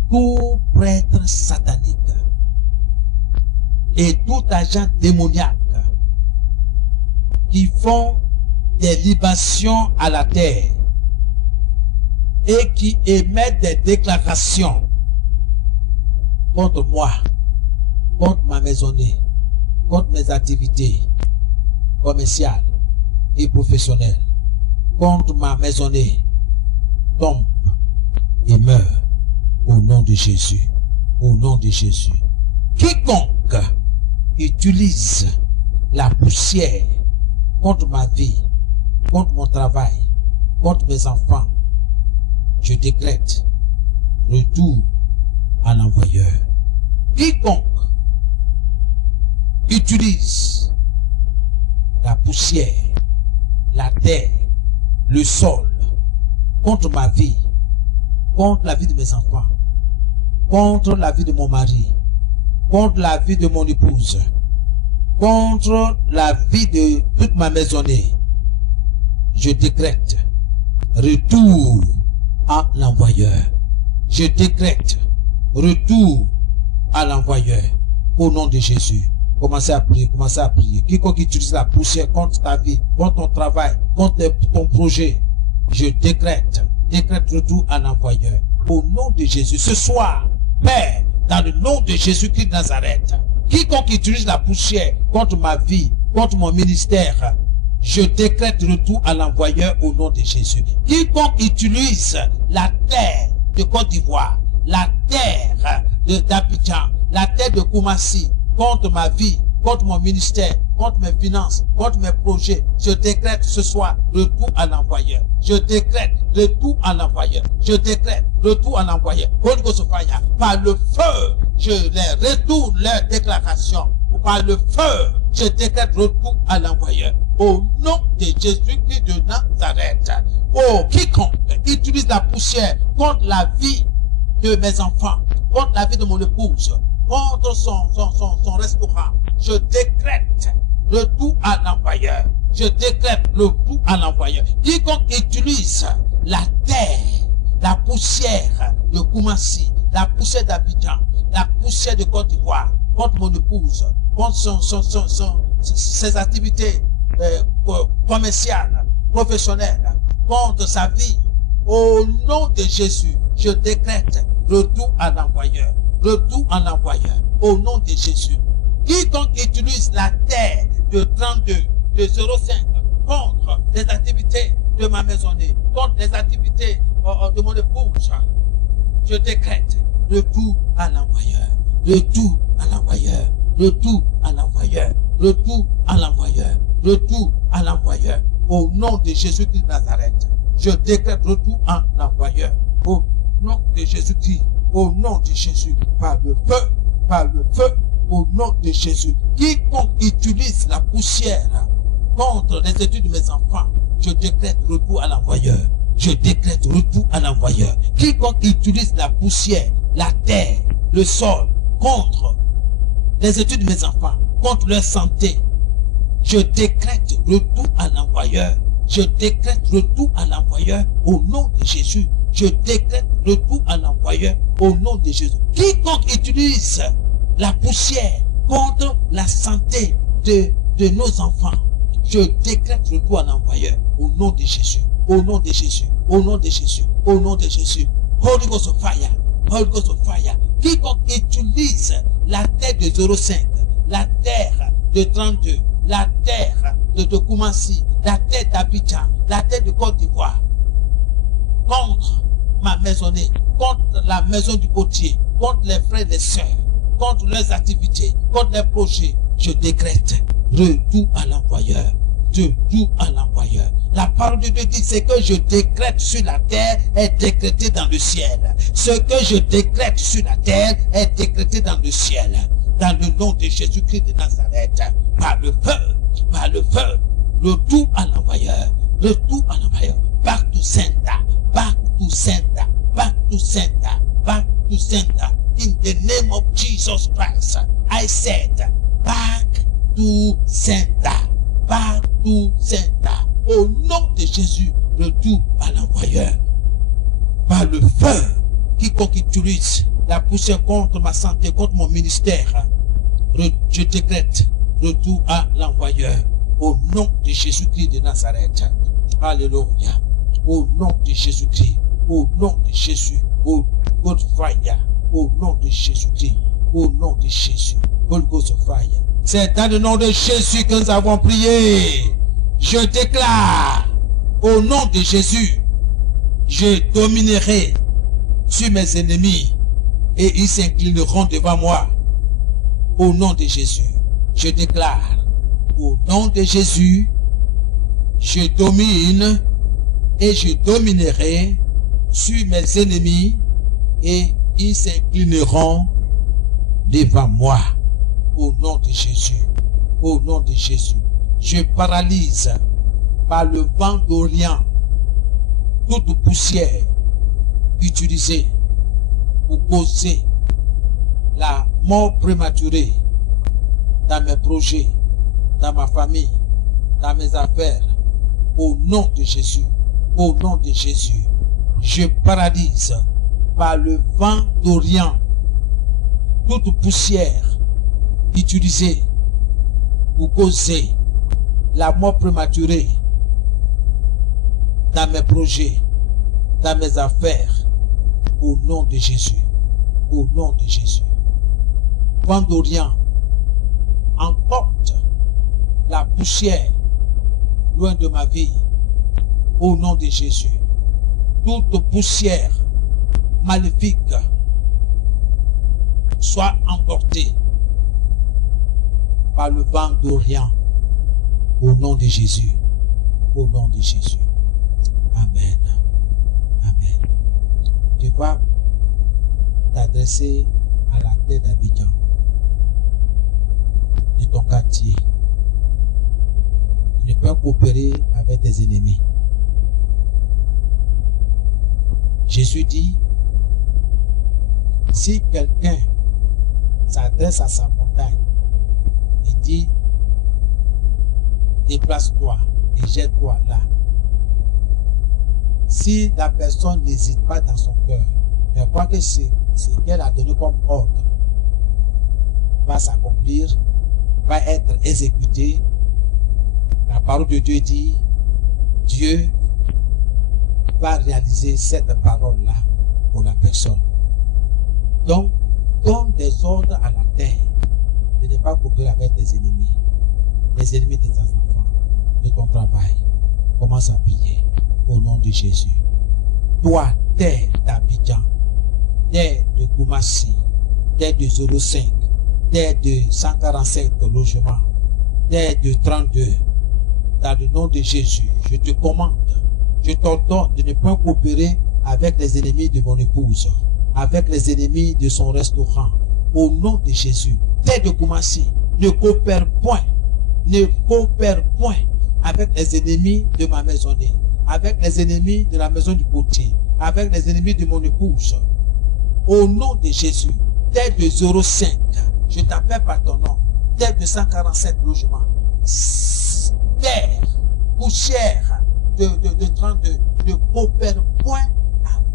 Tout prêtre satanique et tout agent démoniaque qui font des libations à la terre et qui émettent des déclarations contre moi, contre ma maisonnée, contre mes activités commerciales et professionnelles, contre ma maisonnée, tombe et meurt au nom de Jésus. Au nom de Jésus. Quiconque utilise la poussière contre ma vie, contre mon travail, contre mes enfants, je décrète retour à l'envoyeur. Quiconque utilise la poussière, la terre, le sol, contre ma vie, contre la vie de mes enfants, contre la vie de mon mari, contre la vie de mon épouse, contre la vie de toute ma maisonnée, je décrète retour à l'envoyeur. Je décrète retour à l'envoyeur au nom de Jésus. Commencez à prier, commencez à prier. Quiconque utilise la poussière contre ta vie, contre ton travail, contre ton projet, je décrète retour à l'envoyeur au nom de Jésus. Ce soir, Père, dans le nom de Jésus-Christ de Nazareth, quiconque utilise la poussière contre ma vie, contre mon ministère, je décrète retour à l'envoyeur au nom de Jésus. Quiconque utilise la terre de Côte d'Ivoire, la terre d'Abidjan, la terre de Koumassi, contre ma vie, contre mon ministère, contre mes finances, contre mes projets, je décrète ce soir retour à l'envoyeur. Je décrète retour à l'envoyeur. Je décrète retour à l'envoyeur. Par le feu, je les retourne leurs déclarations. Par le feu, je décrète retour à l'envoyeur. Au nom de Jésus-Christ de Nazareth. Oh, quiconque utilise la poussière contre la vie de mes enfants, contre la vie de mon épouse, contre son restaurant, je décrète retour à l'envoyeur. Je décrète retour à l'envoyeur. Quiconque utilise la terre, la poussière de Koumassi, la poussière d'Abidjan, la poussière de Côte d'Ivoire, contre mon épouse, contre ses activités commerciales, professionnelles, contre sa vie, au nom de Jésus, je décrète retour à l'envoyeur. Retour à l'envoyeur, au nom de Jésus. Quiconque utilise la terre de 32, de 05, contre les activités de ma maisonnée, contre les activités de mon épouse, je décrète retour à l'envoyeur. Retour à l'envoyeur. Retour à l'envoyeur. Retour à l'envoyeur. Retour à l'envoyeur. Au nom de Jésus-Christ de Nazareth, je décrète retour à l'envoyeur. Au nom de Jésus-Christ. Au nom de Jésus, par le feu, au nom de Jésus. Quiconque utilise la poussière contre les études de mes enfants, je décrète retour à l'envoyeur. Je décrète retour à l'envoyeur. Quiconque utilise la poussière, la terre, le sol, contre les études de mes enfants, contre leur santé, je décrète retour à l'envoyeur. Je décrète retour à l'envoyeur au nom de Jésus. Je décrète retour à l'envoyeur au nom de Jésus. Quiconque utilise la poussière contre la santé de nos enfants, je décrète retour à l'envoyeur au nom de Jésus. Au nom de Jésus. Au nom de Jésus. Au nom de Jésus. Holy Ghost of fire. Holy Ghost of fire. Quiconque utilise la terre de 05, la terre de 32, la terre de Koumassi, la terre d'Abidjan, la terre de Côte d'Ivoire, contre ma maisonnée, contre la maison du potier, contre les frères et les sœurs, contre leurs activités, contre les projets, je décrète retour à l'envoyeur. Retour à l'envoyeur. La parole de Dieu dit, ce que je décrète sur la terre est décrété dans le ciel. Ce que je décrète sur la terre est décrété dans le ciel. Dans le nom de Jésus-Christ de Nazareth, par le feu, retour à l'envoyeur, retour à l'envoyeur. Back to center, back to center, back to center, back to center. In the name of Jesus Christ, I said, back to center, back to center. Au nom de Jésus, retour à l'envoyeur. Par le feu, quiconque utilise la poussière contre ma santé, contre mon ministère, je décrète retour à l'envoyeur. Au nom de Jésus-Christ de Nazareth. Alléluia. Au nom de Jésus-Christ. Au nom de Jésus. Au God fire. Au nom de Jésus-Christ. Au nom de Jésus. Holy Ghost of fire. C'est dans le nom de Jésus que nous avons prié. Je déclare au nom de Jésus, je dominerai sur mes ennemis et ils s'inclineront devant moi. Au nom de Jésus, je déclare au nom de Jésus, je domine et je dominerai sur mes ennemis et ils s'inclineront devant moi. Au nom de Jésus, au nom de Jésus, je paralyse par le vent d'Orient toute poussière utilisée pour causer la mort prématurée dans mes projets, dans ma famille, dans mes affaires. Au nom de Jésus, au nom de Jésus, je paralyse par le vent d'Orient toute poussière utilisée pour causer la mort prématurée dans mes projets, dans mes affaires. Au nom de Jésus, au nom de Jésus. Vent d'Orient, emporte la poussière loin de ma vie. Au nom de Jésus, toute poussière maléfique soit emportée par le vent d'Orient. Au nom de Jésus, au nom de Jésus. Amen. Amen. Tu vas t'adresser à la terre d'Abidjan, de ton quartier. Tu ne peux pas coopérer avec tes ennemis. Jésus dit, si quelqu'un s'adresse à sa montagne, il dit, déplace-toi et jette-toi là. Si la personne n'hésite pas dans son cœur, mais croit que ce qu'elle a donné comme ordre va s'accomplir, va être exécuté, la parole de Dieu dit, Dieu va réaliser cette parole-là pour la personne. Donc, donne des ordres à la terre de ne pas coopérer avec tes ennemis, les ennemis de tes enfants, de ton travail. Commence à prier au nom de Jésus. Toi, terre d'Abidjan, terre de Koumassi, terre de 05, terre de 147 logements, terre de 32, dans le nom de Jésus, je te commande, je t'ordonne de ne pas coopérer avec les ennemis de mon épouse, avec les ennemis de son restaurant. Au nom de Jésus, terre de Koumassi, ne coopère point avec les ennemis de ma maisonnée, avec les ennemis de la maison du potier, avec les ennemis de mon épouse. Au nom de Jésus, terre de 05, je t'appelle par ton nom, terre de 147 logements, terre, poussière de 32, ne coopère point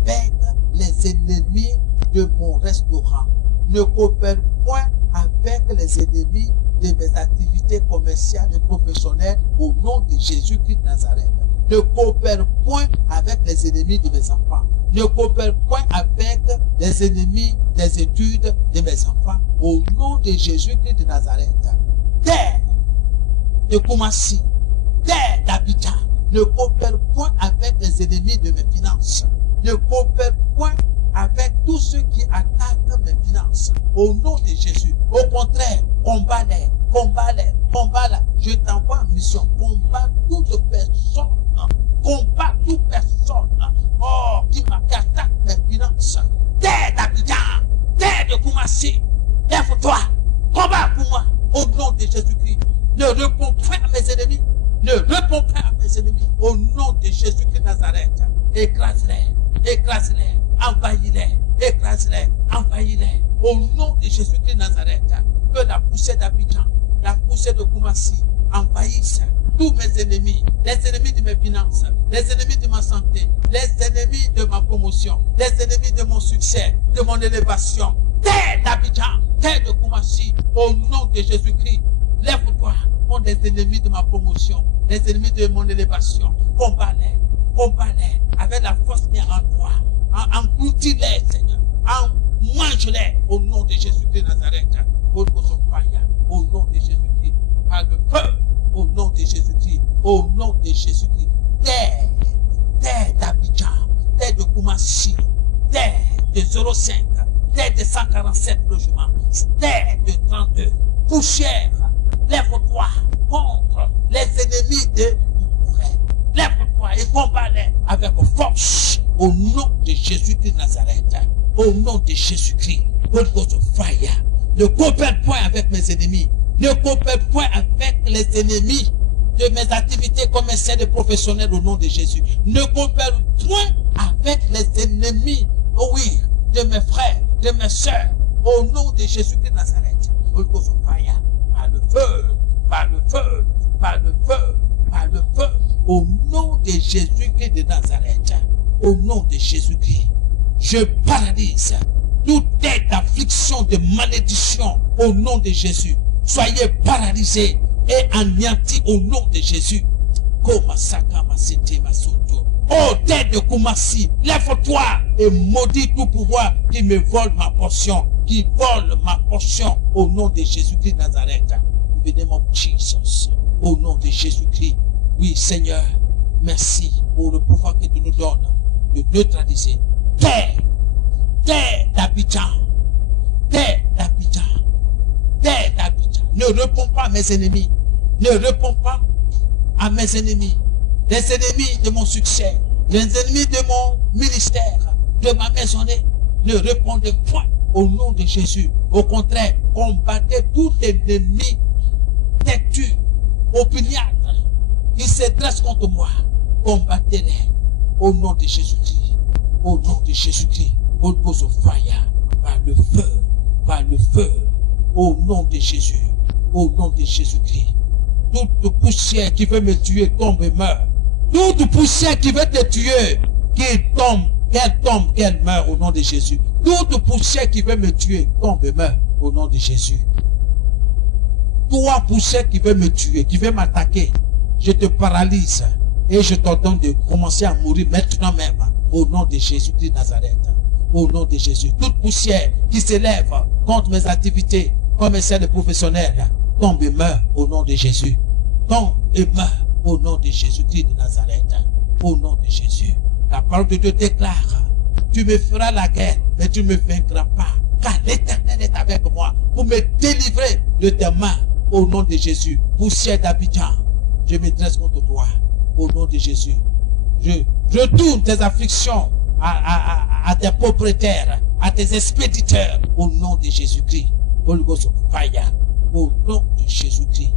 avec les ennemis de mon restaurant, ne coopère point avec les ennemis de mes activités commerciales et professionnelles au nom de Jésus-Christ de Nazareth. Ne coopère point avec les ennemis de mes enfants. ne coopère point avec les ennemis des études de mes enfants. Au nom de Jésus-Christ de Nazareth. Terre de Koumassi, terre d'Abidjan, ne coopère point avec les ennemis de mes finances. Ne coopère point avec tous ceux qui attaquent mes finances. Au nom de Jésus. Au contraire, combat-les, combat-les, combat-les. Je t'envoie en mission. Combat toute personne. Combat toute personne. Oh, qui attaque mes finances. Terre d'Abidjan, terre de Koumassi, lève-toi, combat pour moi. Au nom de Jésus-Christ. Ne réponds pas à mes ennemis. Ne réponds pas à mes ennemis. Au nom de Jésus-Christ de Nazareth. Écrase-les, écrase-les, envahis-les, écrase-les, envahis-les. Au nom de Jésus-Christ de Nazareth. Que la poussée d'Abidjan, la poussée de Koumassi envahisse tous mes ennemis, les ennemis de mes finances, les ennemis de ma santé, les ennemis de ma promotion, les ennemis de mon succès, de mon élévation. Terre d'Abidjan, terre de Koumassi, au nom de Jésus-Christ, lève-toi contre les ennemis de ma promotion, les ennemis de mon élévation. Combat-les, combat-les avec la force qui est en toi. Engloutis-les, Seigneur. Mange-les au nom de Jésus-Christ de Nazareth. Au nom de Jésus-Christ, par le feu, au nom de Jésus-Christ, au nom de Jésus-Christ. Terre d'Abidjan, terre de Koumassi, terre de 05, terre de 147 logements, terre de 32, poussière, lève-toi contre les ennemis de mon frère. Lève-toi et combat-les avec force, au nom de Jésus-Christ de Nazareth, au nom de Jésus-Christ. Ne coopère point avec mes ennemis. Ne coopère point avec les ennemis de mes activités commerciales et professionnelles au nom de Jésus. Ne coopère point avec les ennemis, oh oui, de mes frères, de mes soeurs, au nom de Jésus-Christ de Nazareth. Par le feu, par le feu, par le feu, par le feu, au nom de Jésus-Christ de Nazareth. Au nom de Jésus-Christ, je paralyse toute tête d'affliction, de malédiction au nom de Jésus. Soyez paralysés et anéantis au nom de Jésus. Oh, tête de Koumassi, lève-toi et maudis tout pouvoir qui me vole ma portion, qui vole ma portion au nom de Jésus-Christ de Nazareth. Venez mon Jesus, au nom de Jésus-Christ. Oui, Seigneur, merci pour le pouvoir que tu nous donnes de neutraliser. Terre d'Abidjan, terre d'Abidjan, terre d'Abidjan. Ne réponds pas à mes ennemis. Ne réponds pas à mes ennemis. Les ennemis de mon succès, les ennemis de mon ministère, de ma maisonnée. Ne répondez point au nom de Jésus. Au contraire, combattez tout ennemi têtu, opiniâtre, qui se dresse contre moi. Combattez-les au nom de Jésus-Christ. Au nom de Jésus-Christ. Au cause of fire, par le feu, par le feu, au nom de Jésus, au nom de Jésus-Christ. Toute poussière qui veut me tuer tombe et meurt. Toute poussière qui veut te tuer, qu'elle meurt au nom de Jésus. Toute poussière qui veut me tuer tombe et meurt au nom de Jésus. Toi, poussière qui veut me tuer, qui veut m'attaquer, je te paralyse et je t'ordonne de commencer à mourir maintenant même au nom de Jésus-Christ de Nazareth. Au nom de Jésus, toute poussière qui s'élève contre mes activités commerciales et professionnelles tombe et meurt au nom de Jésus. Tombe et meurt au nom de Jésus-Christ de Nazareth. Au nom de Jésus. La parole de Dieu déclare, tu me feras la guerre, mais tu ne me vaincras pas, car l'Éternel est avec moi pour me délivrer de tes mains. Au nom de Jésus. Poussière d'Abidjan, je me dresse contre toi. Au nom de Jésus. Je retourne tes afflictions à tes propriétaires, à tes expéditeurs, au nom de Jésus-Christ. Holy Ghost of fire, au nom de Jésus-Christ.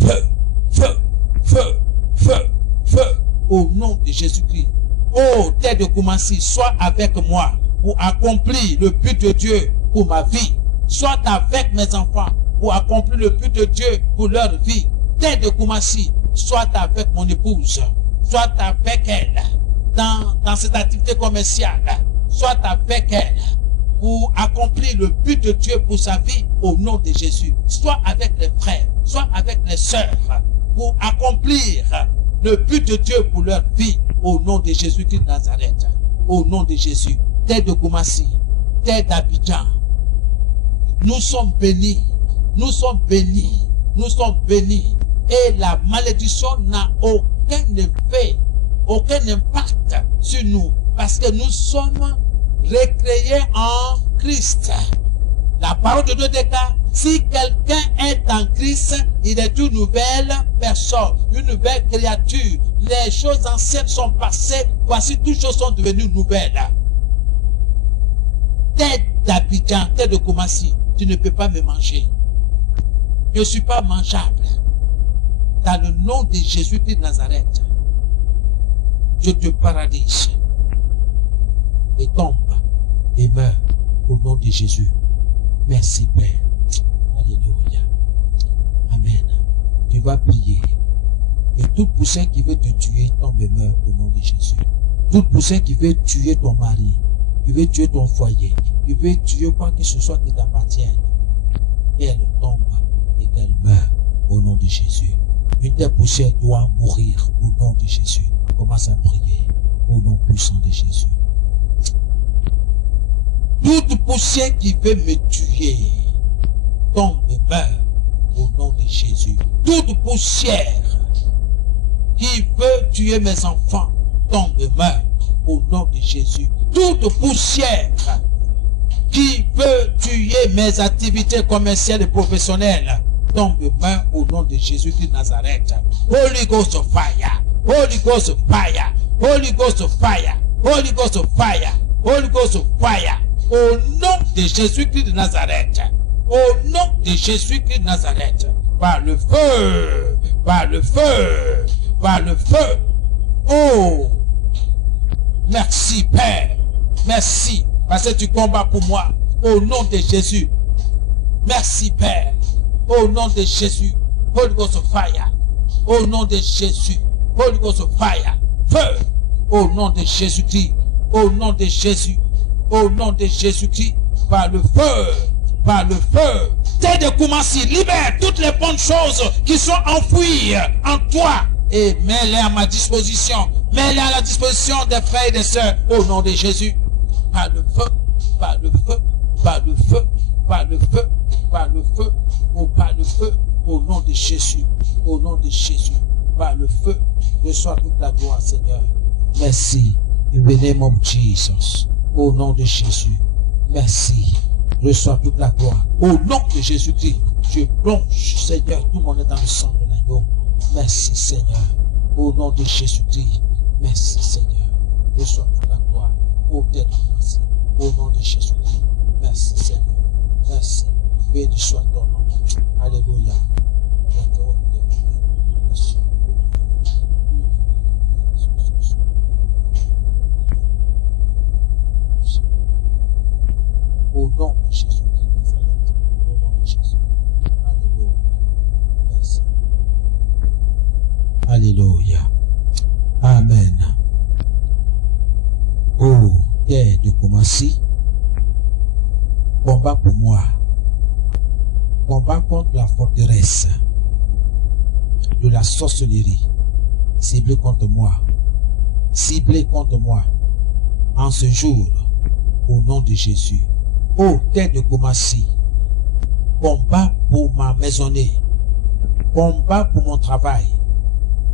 Feu, feu, feu, feu, feu, au nom de Jésus-Christ. Oh, tête de Koumassi, sois avec moi pour accomplir le but de Dieu pour ma vie. Sois avec mes enfants pour accomplir le but de Dieu pour leur vie. Tête de Koumassi, sois avec mon épouse, sois avec elle. Dans cette activité commerciale, soit avec elle pour accomplir le but de Dieu pour sa vie au nom de Jésus. Soit avec les frères, soit avec les sœurs pour accomplir le but de Dieu pour leur vie au nom de Jésus-Christ de Nazareth. au nom de Jésus. Terre de Koumassi, terre d'Abidjan, nous sommes bénis, nous sommes bénis, nous sommes bénis. Et la malédiction n'a aucun effet, aucun impact sur nous, parce que nous sommes recréés en Christ. La parole de Dieu déclare, si quelqu'un est en Christ, il est une nouvelle personne, une nouvelle créature. Les choses anciennes sont passées, voici toutes choses sont devenues nouvelles. Tête d'Abidjan, tête de Koumassi, tu ne peux pas me manger. Je ne suis pas mangeable. Dans le nom de Jésus-Christ de Nazareth, je te paradise et tombe et meurs au nom de Jésus. Merci Père. Alléluia. Amen. Tu vas prier. Et toute poussière qui veut te tuer tombe et meurt au nom de Jésus. Toute poussière qui veut tuer ton mari, qui veut tuer ton foyer, qui veut tuer quoi que ce soit qui t'appartienne, qu'elle tombe et qu'elle meurt au nom de Jésus. Une telle poussière doit mourir au nom de Jésus. Commence à prier au nom puissant de Jésus. Toute poussière qui veut me tuer tombe et meurt au nom de Jésus. Toute poussière qui veut tuer mes enfants tombe et meurt au nom de Jésus. Toute poussière qui veut tuer mes activités commerciales et professionnelles tombe et meurt au nom de Jésus-Christ de Nazareth. Holy Ghost of fire, Holy Ghost of fire, Holy Ghost of fire, Holy Ghost of fire, Holy Ghost of fire. Au nom de Jésus-Christ de Nazareth, au nom de Jésus-Christ de Nazareth, par le feu, par le feu, par le feu. Oh, merci Père, merci, parce que tu combats pour moi, au nom de Jésus. Merci Père, au nom de Jésus, Holy Ghost of fire, au nom de Jésus, Holy Ghost of fire, feu, au nom de Jésus-Christ, au nom de Jésus. Au nom de Jésus-Christ, par le feu, par le feu. Terre de Koumassi, libère toutes les bonnes choses qui sont enfouies en toi et mets-les à ma disposition. Mets-les à la disposition des frères et des sœurs au nom de Jésus. Par le feu, par le feu, par le feu, par le feu, par le feu, par le feu, au nom de Jésus, au nom de Jésus, par le feu. Reçois toute la gloire, Seigneur. Merci. In the name of Jesus. Au nom de Jésus, merci. Reçois toute la gloire. Au nom de Jésus-Christ, je plonge, Seigneur, tout mon est dans le sang de l'agneau. Merci, Seigneur. Au nom de Jésus-Christ, merci, Seigneur. Reçois toute la gloire. Au merci. Au nom de Jésus-Christ, merci, Seigneur. Merci. Béni soit ton nom. Alléluia. Au nom de Jésus de Nazareth, au nom de Jésus. Alléluia. Merci. Alléluia. Amen. Oh, terre de Koumassi, combat pour moi. Combat contre la forteresse de la sorcellerie. Ciblé contre moi. Ciblé contre moi. En ce jour, au nom de Jésus. Oh, terre de Koumassi, combat pour ma maisonnée, combat pour mon travail,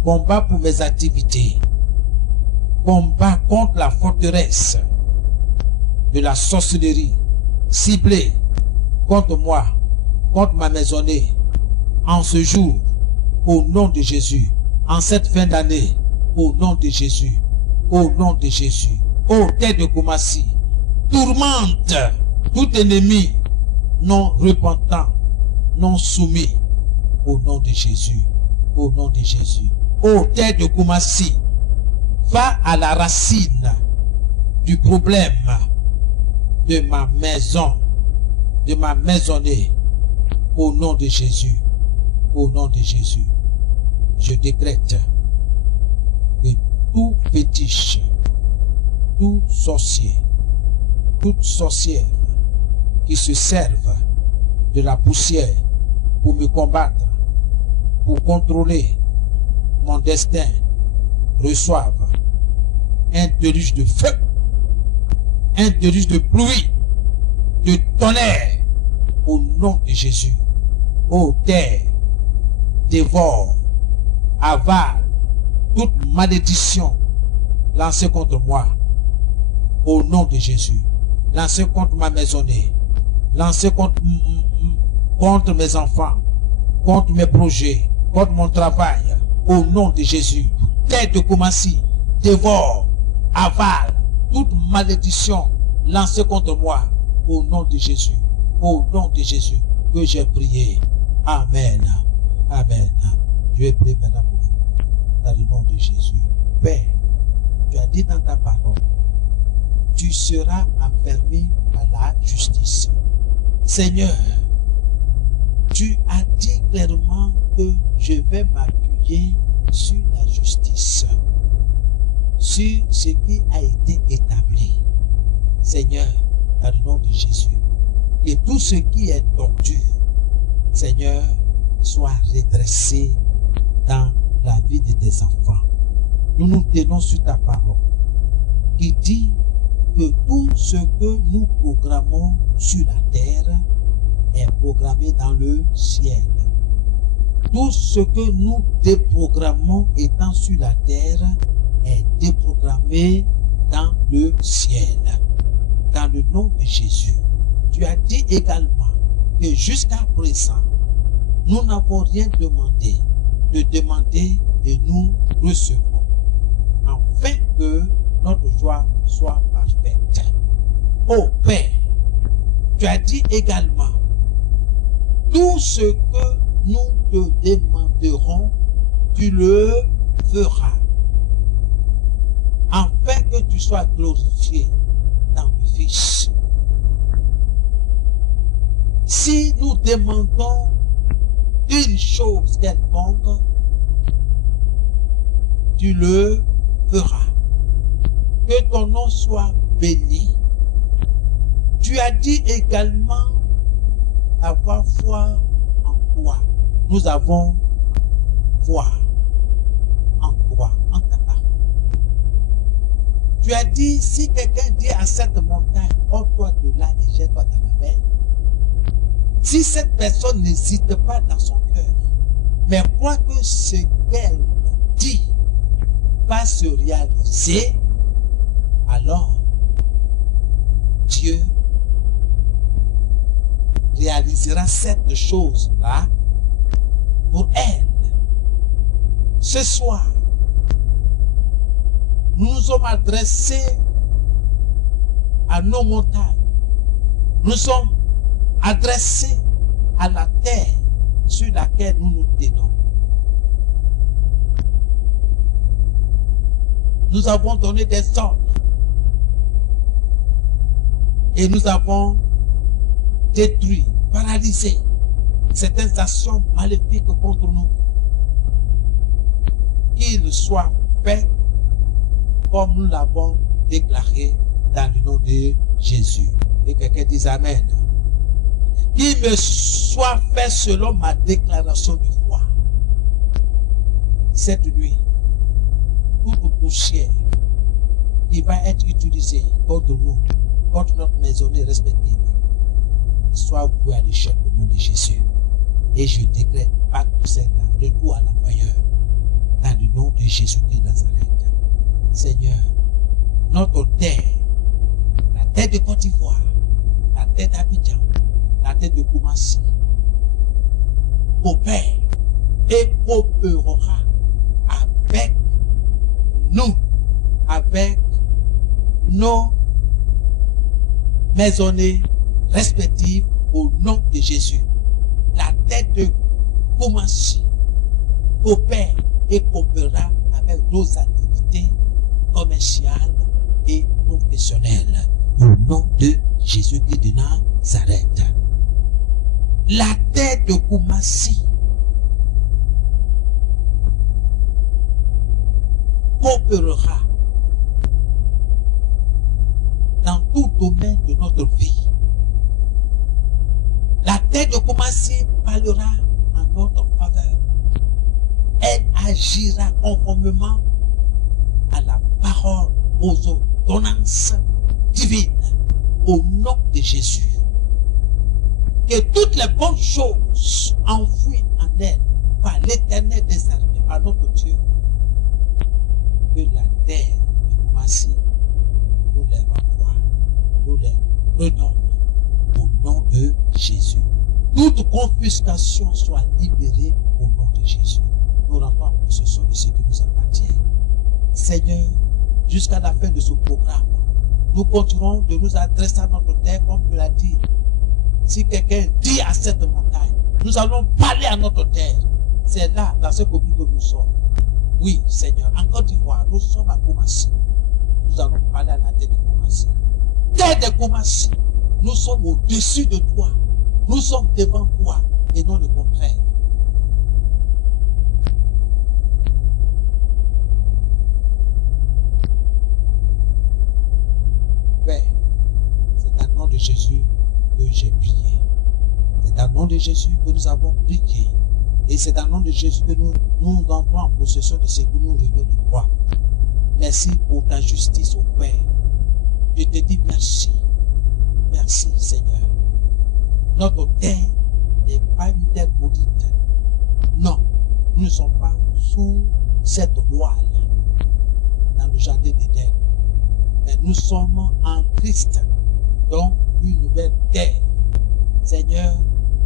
combat pour mes activités, combat contre la forteresse de la sorcellerie, ciblée contre moi, contre ma maisonnée, en ce jour, au nom de Jésus, en cette fin d'année, au nom de Jésus, au nom de Jésus. Oh, terre de Koumassi, tourmente tout ennemi non repentant, non soumis, au nom de Jésus, au nom de Jésus. Ô terre de Koumassi, va à la racine du problème de ma maison, de ma maisonnée, au nom de Jésus, au nom de Jésus. Je décrète que tout fétiche, tout sorcier, toute sorcière qui se servent de la poussière pour me combattre, pour contrôler mon destin, reçoivent un déluge de feu un déluge de pluie, de tonnerre, au nom de Jésus. Ô terre, dévore, avale toute malédiction lancée contre moi, au nom de Jésus. Lancée contre ma maisonnée, lancée contre mes enfants, contre mes projets, contre mon travail, au nom de Jésus. Terre de Koumassi, dévore, avale toute malédiction lancée contre moi, au nom de Jésus. Au nom de Jésus que j'ai prié. Amen. Amen. Je vais prier maintenant pour vous. Dans le nom de Jésus. Père, tu as dit dans ta parole, tu seras affermi à la justice. Seigneur, tu as dit clairement que je vais m'appuyer sur la justice, sur ce qui a été établi. Seigneur, dans le nom de Jésus, et tout ce qui est tordu, Seigneur, soit redressé dans la vie de tes enfants. Nous nous tenons sur ta parole qui dit que tout ce que nous programmons sur la terre est programmé dans le ciel. Tout ce que nous déprogrammons étant sur la terre est déprogrammé dans le ciel. Dans le nom de Jésus, tu as dit également que jusqu'à présent, nous n'avons rien demandé. De demander et nous recevons, afin que notre joie soit parfaite. Ô Père, tu as dit également, tout ce que nous te demanderons, tu le feras, afin que tu sois glorifié dans le Fils. Si nous demandons une chose quelconque, tu le feras. Que ton nom soit béni. Tu as dit également avoir foi en quoi? Nous avons foi en quoi? En ta parole. Tu as dit, si quelqu'un dit à cette montagne, ôte-toi de là et jette-toi dans la mer. Si cette personne n'hésite pas dans son cœur, mais croit que ce qu'elle dit va se réaliser, alors Dieu réalisera cette chose-là pour elle. Ce soir, nous nous sommes adressés à nos montagnes. Nous sommes adressés à la terre sur laquelle nous nous tenons. Nous avons donné des ordres et nous avons détruit, paralysé certaines actions maléfiques contre nous. Qu'il soit fait comme nous l'avons déclaré dans le nom de Jésus. Et quelqu'un dise Amen. Qu'il me soit fait selon ma déclaration de foi. Cette nuit, toute poussière qui va être utilisée contre nous, contre notre maisonnée respective, soit vouée à l'échec au nom de Jésus. Et je décrète pas tout cela, retour à l'envoyeur, dans le nom de Jésus-Christ de Nazareth. Seigneur, notre terre, la terre de Côte d'Ivoire, la terre d'Abidjan, la terre de Koumassi, coopère et coopérera avec nous, avec nos maisonnées respectives au nom de Jésus. La terre de Koumassi coopère et coopérera avec nos activités commerciales et professionnelles au nom de Jésus-Christ de Nazareth. La terre de Koumassi coopérera dans tout domaine de notre vie. La terre de Koumassi parlera en notre faveur. Elle agira conformément à la parole, aux ordonnances divines au nom de Jésus. Que toutes les bonnes choses enfouies en elle par l'Éternel des armées, par notre Dieu, que la terre de Koumassi nous les renvoie, nous les redonne au nom de Jésus. Toute confiscation soit libérée au nom de Jésus. Nous rentrons en possession de ce qui nous appartient. Seigneur, jusqu'à la fin de ce programme, nous continuerons de nous adresser à notre terre comme tu l'as dit. Si quelqu'un dit à cette montagne, nous allons parler à notre terre. C'est là, dans ce commune que nous sommes. Oui, Seigneur, en Côte d'Ivoire, nous sommes à Koumassi. Nous allons parler à la terre de Koumassi. Terre de Koumassi, nous sommes au-dessus de toi. Nous sommes devant toi et non le contraire. Père, c'est dans le nom de Jésus que j'ai prié. C'est dans le nom de Jésus que nous avons prié. Et c'est dans le nom de Jésus que nous entrons en possession de ce que nous revient de toi. Merci pour ta justice, au Père. Je te dis merci. Merci, Seigneur. Notre terre n'est pas une terre maudite. Non, nous ne sommes pas sous cette loi dans le jardin d'Éden. Mais nous sommes en Christ, donc une nouvelle terre. Seigneur,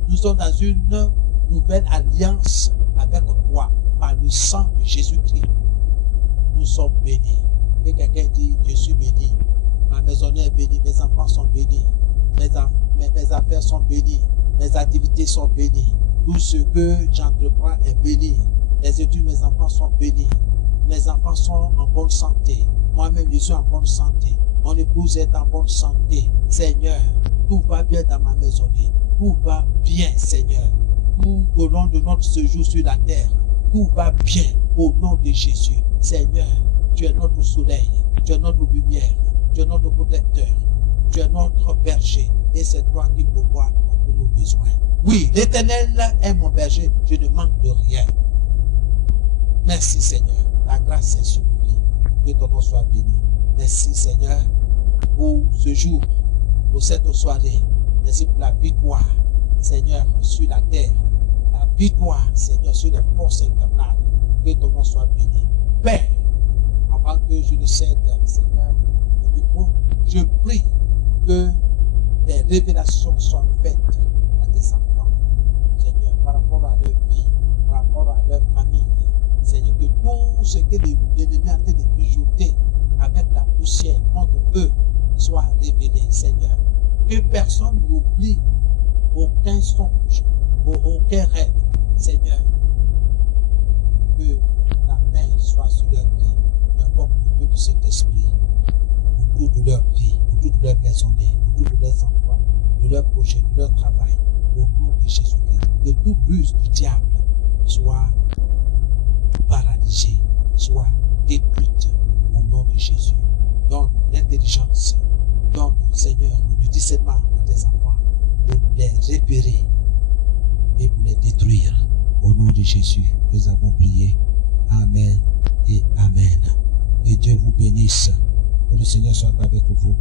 nous sommes dans une nouvelle alliance avec toi par le sang de Jésus-Christ. Nous sommes bénis. Et quelqu'un dit, je suis béni. Ma maison est bénie, mes enfants sont bénis. Mes affaires sont bénies, mes activités sont bénies. Tout ce que j'entreprends est béni. Les études, mes enfants sont bénis. Mes enfants sont en bonne santé. Moi-même, je suis en bonne santé. Mon épouse est en bonne santé. Seigneur, tout va bien dans ma maisonnée. Tout va bien, Seigneur. Tout au long de notre séjour sur la terre, tout va bien au nom de Jésus. Seigneur, tu es notre soleil, tu es notre lumière, tu es notre protecteur. Tu es notre berger et c'est toi qui pourvois tous nos besoins. Oui, l'Éternel est mon berger, je ne manque de rien. Merci Seigneur, ta grâce est sur nos vies. Que ton nom soit béni. Merci Seigneur pour ce jour, pour cette soirée. Merci pour la victoire, Seigneur, sur la terre. La victoire, Seigneur, sur les forces infernales. Que ton nom soit béni. Père, avant que je ne cède, Seigneur, le micro, je prie que des révélations soient faites à tes enfants, Seigneur, par rapport à leur vie, par rapport à leur famille. Seigneur, que tout ce que l'ennemi est en train de mijoter avec la poussière contre eux soit révélé, Seigneur. Que personne n'oublie aucun songe, aucun rêve, Seigneur. Que ta main soit sur leur vie, n'importe le feu de cet esprit, autour de leur vie, autour de leur maisonnée, autour de leurs enfants, de leurs projets, de leur travail, au nom de Jésus-Christ. Que toute ruse du diable soit paralysée, soit détruite au nom de Jésus. Donne l'intelligence, donne, Seigneur, le discernement à tes enfants pour les repérer et pour les détruire. Au nom de Jésus, nous avons prié. Amen et Amen. Et Dieu vous bénisse. Que le Seigneur soit avec vous.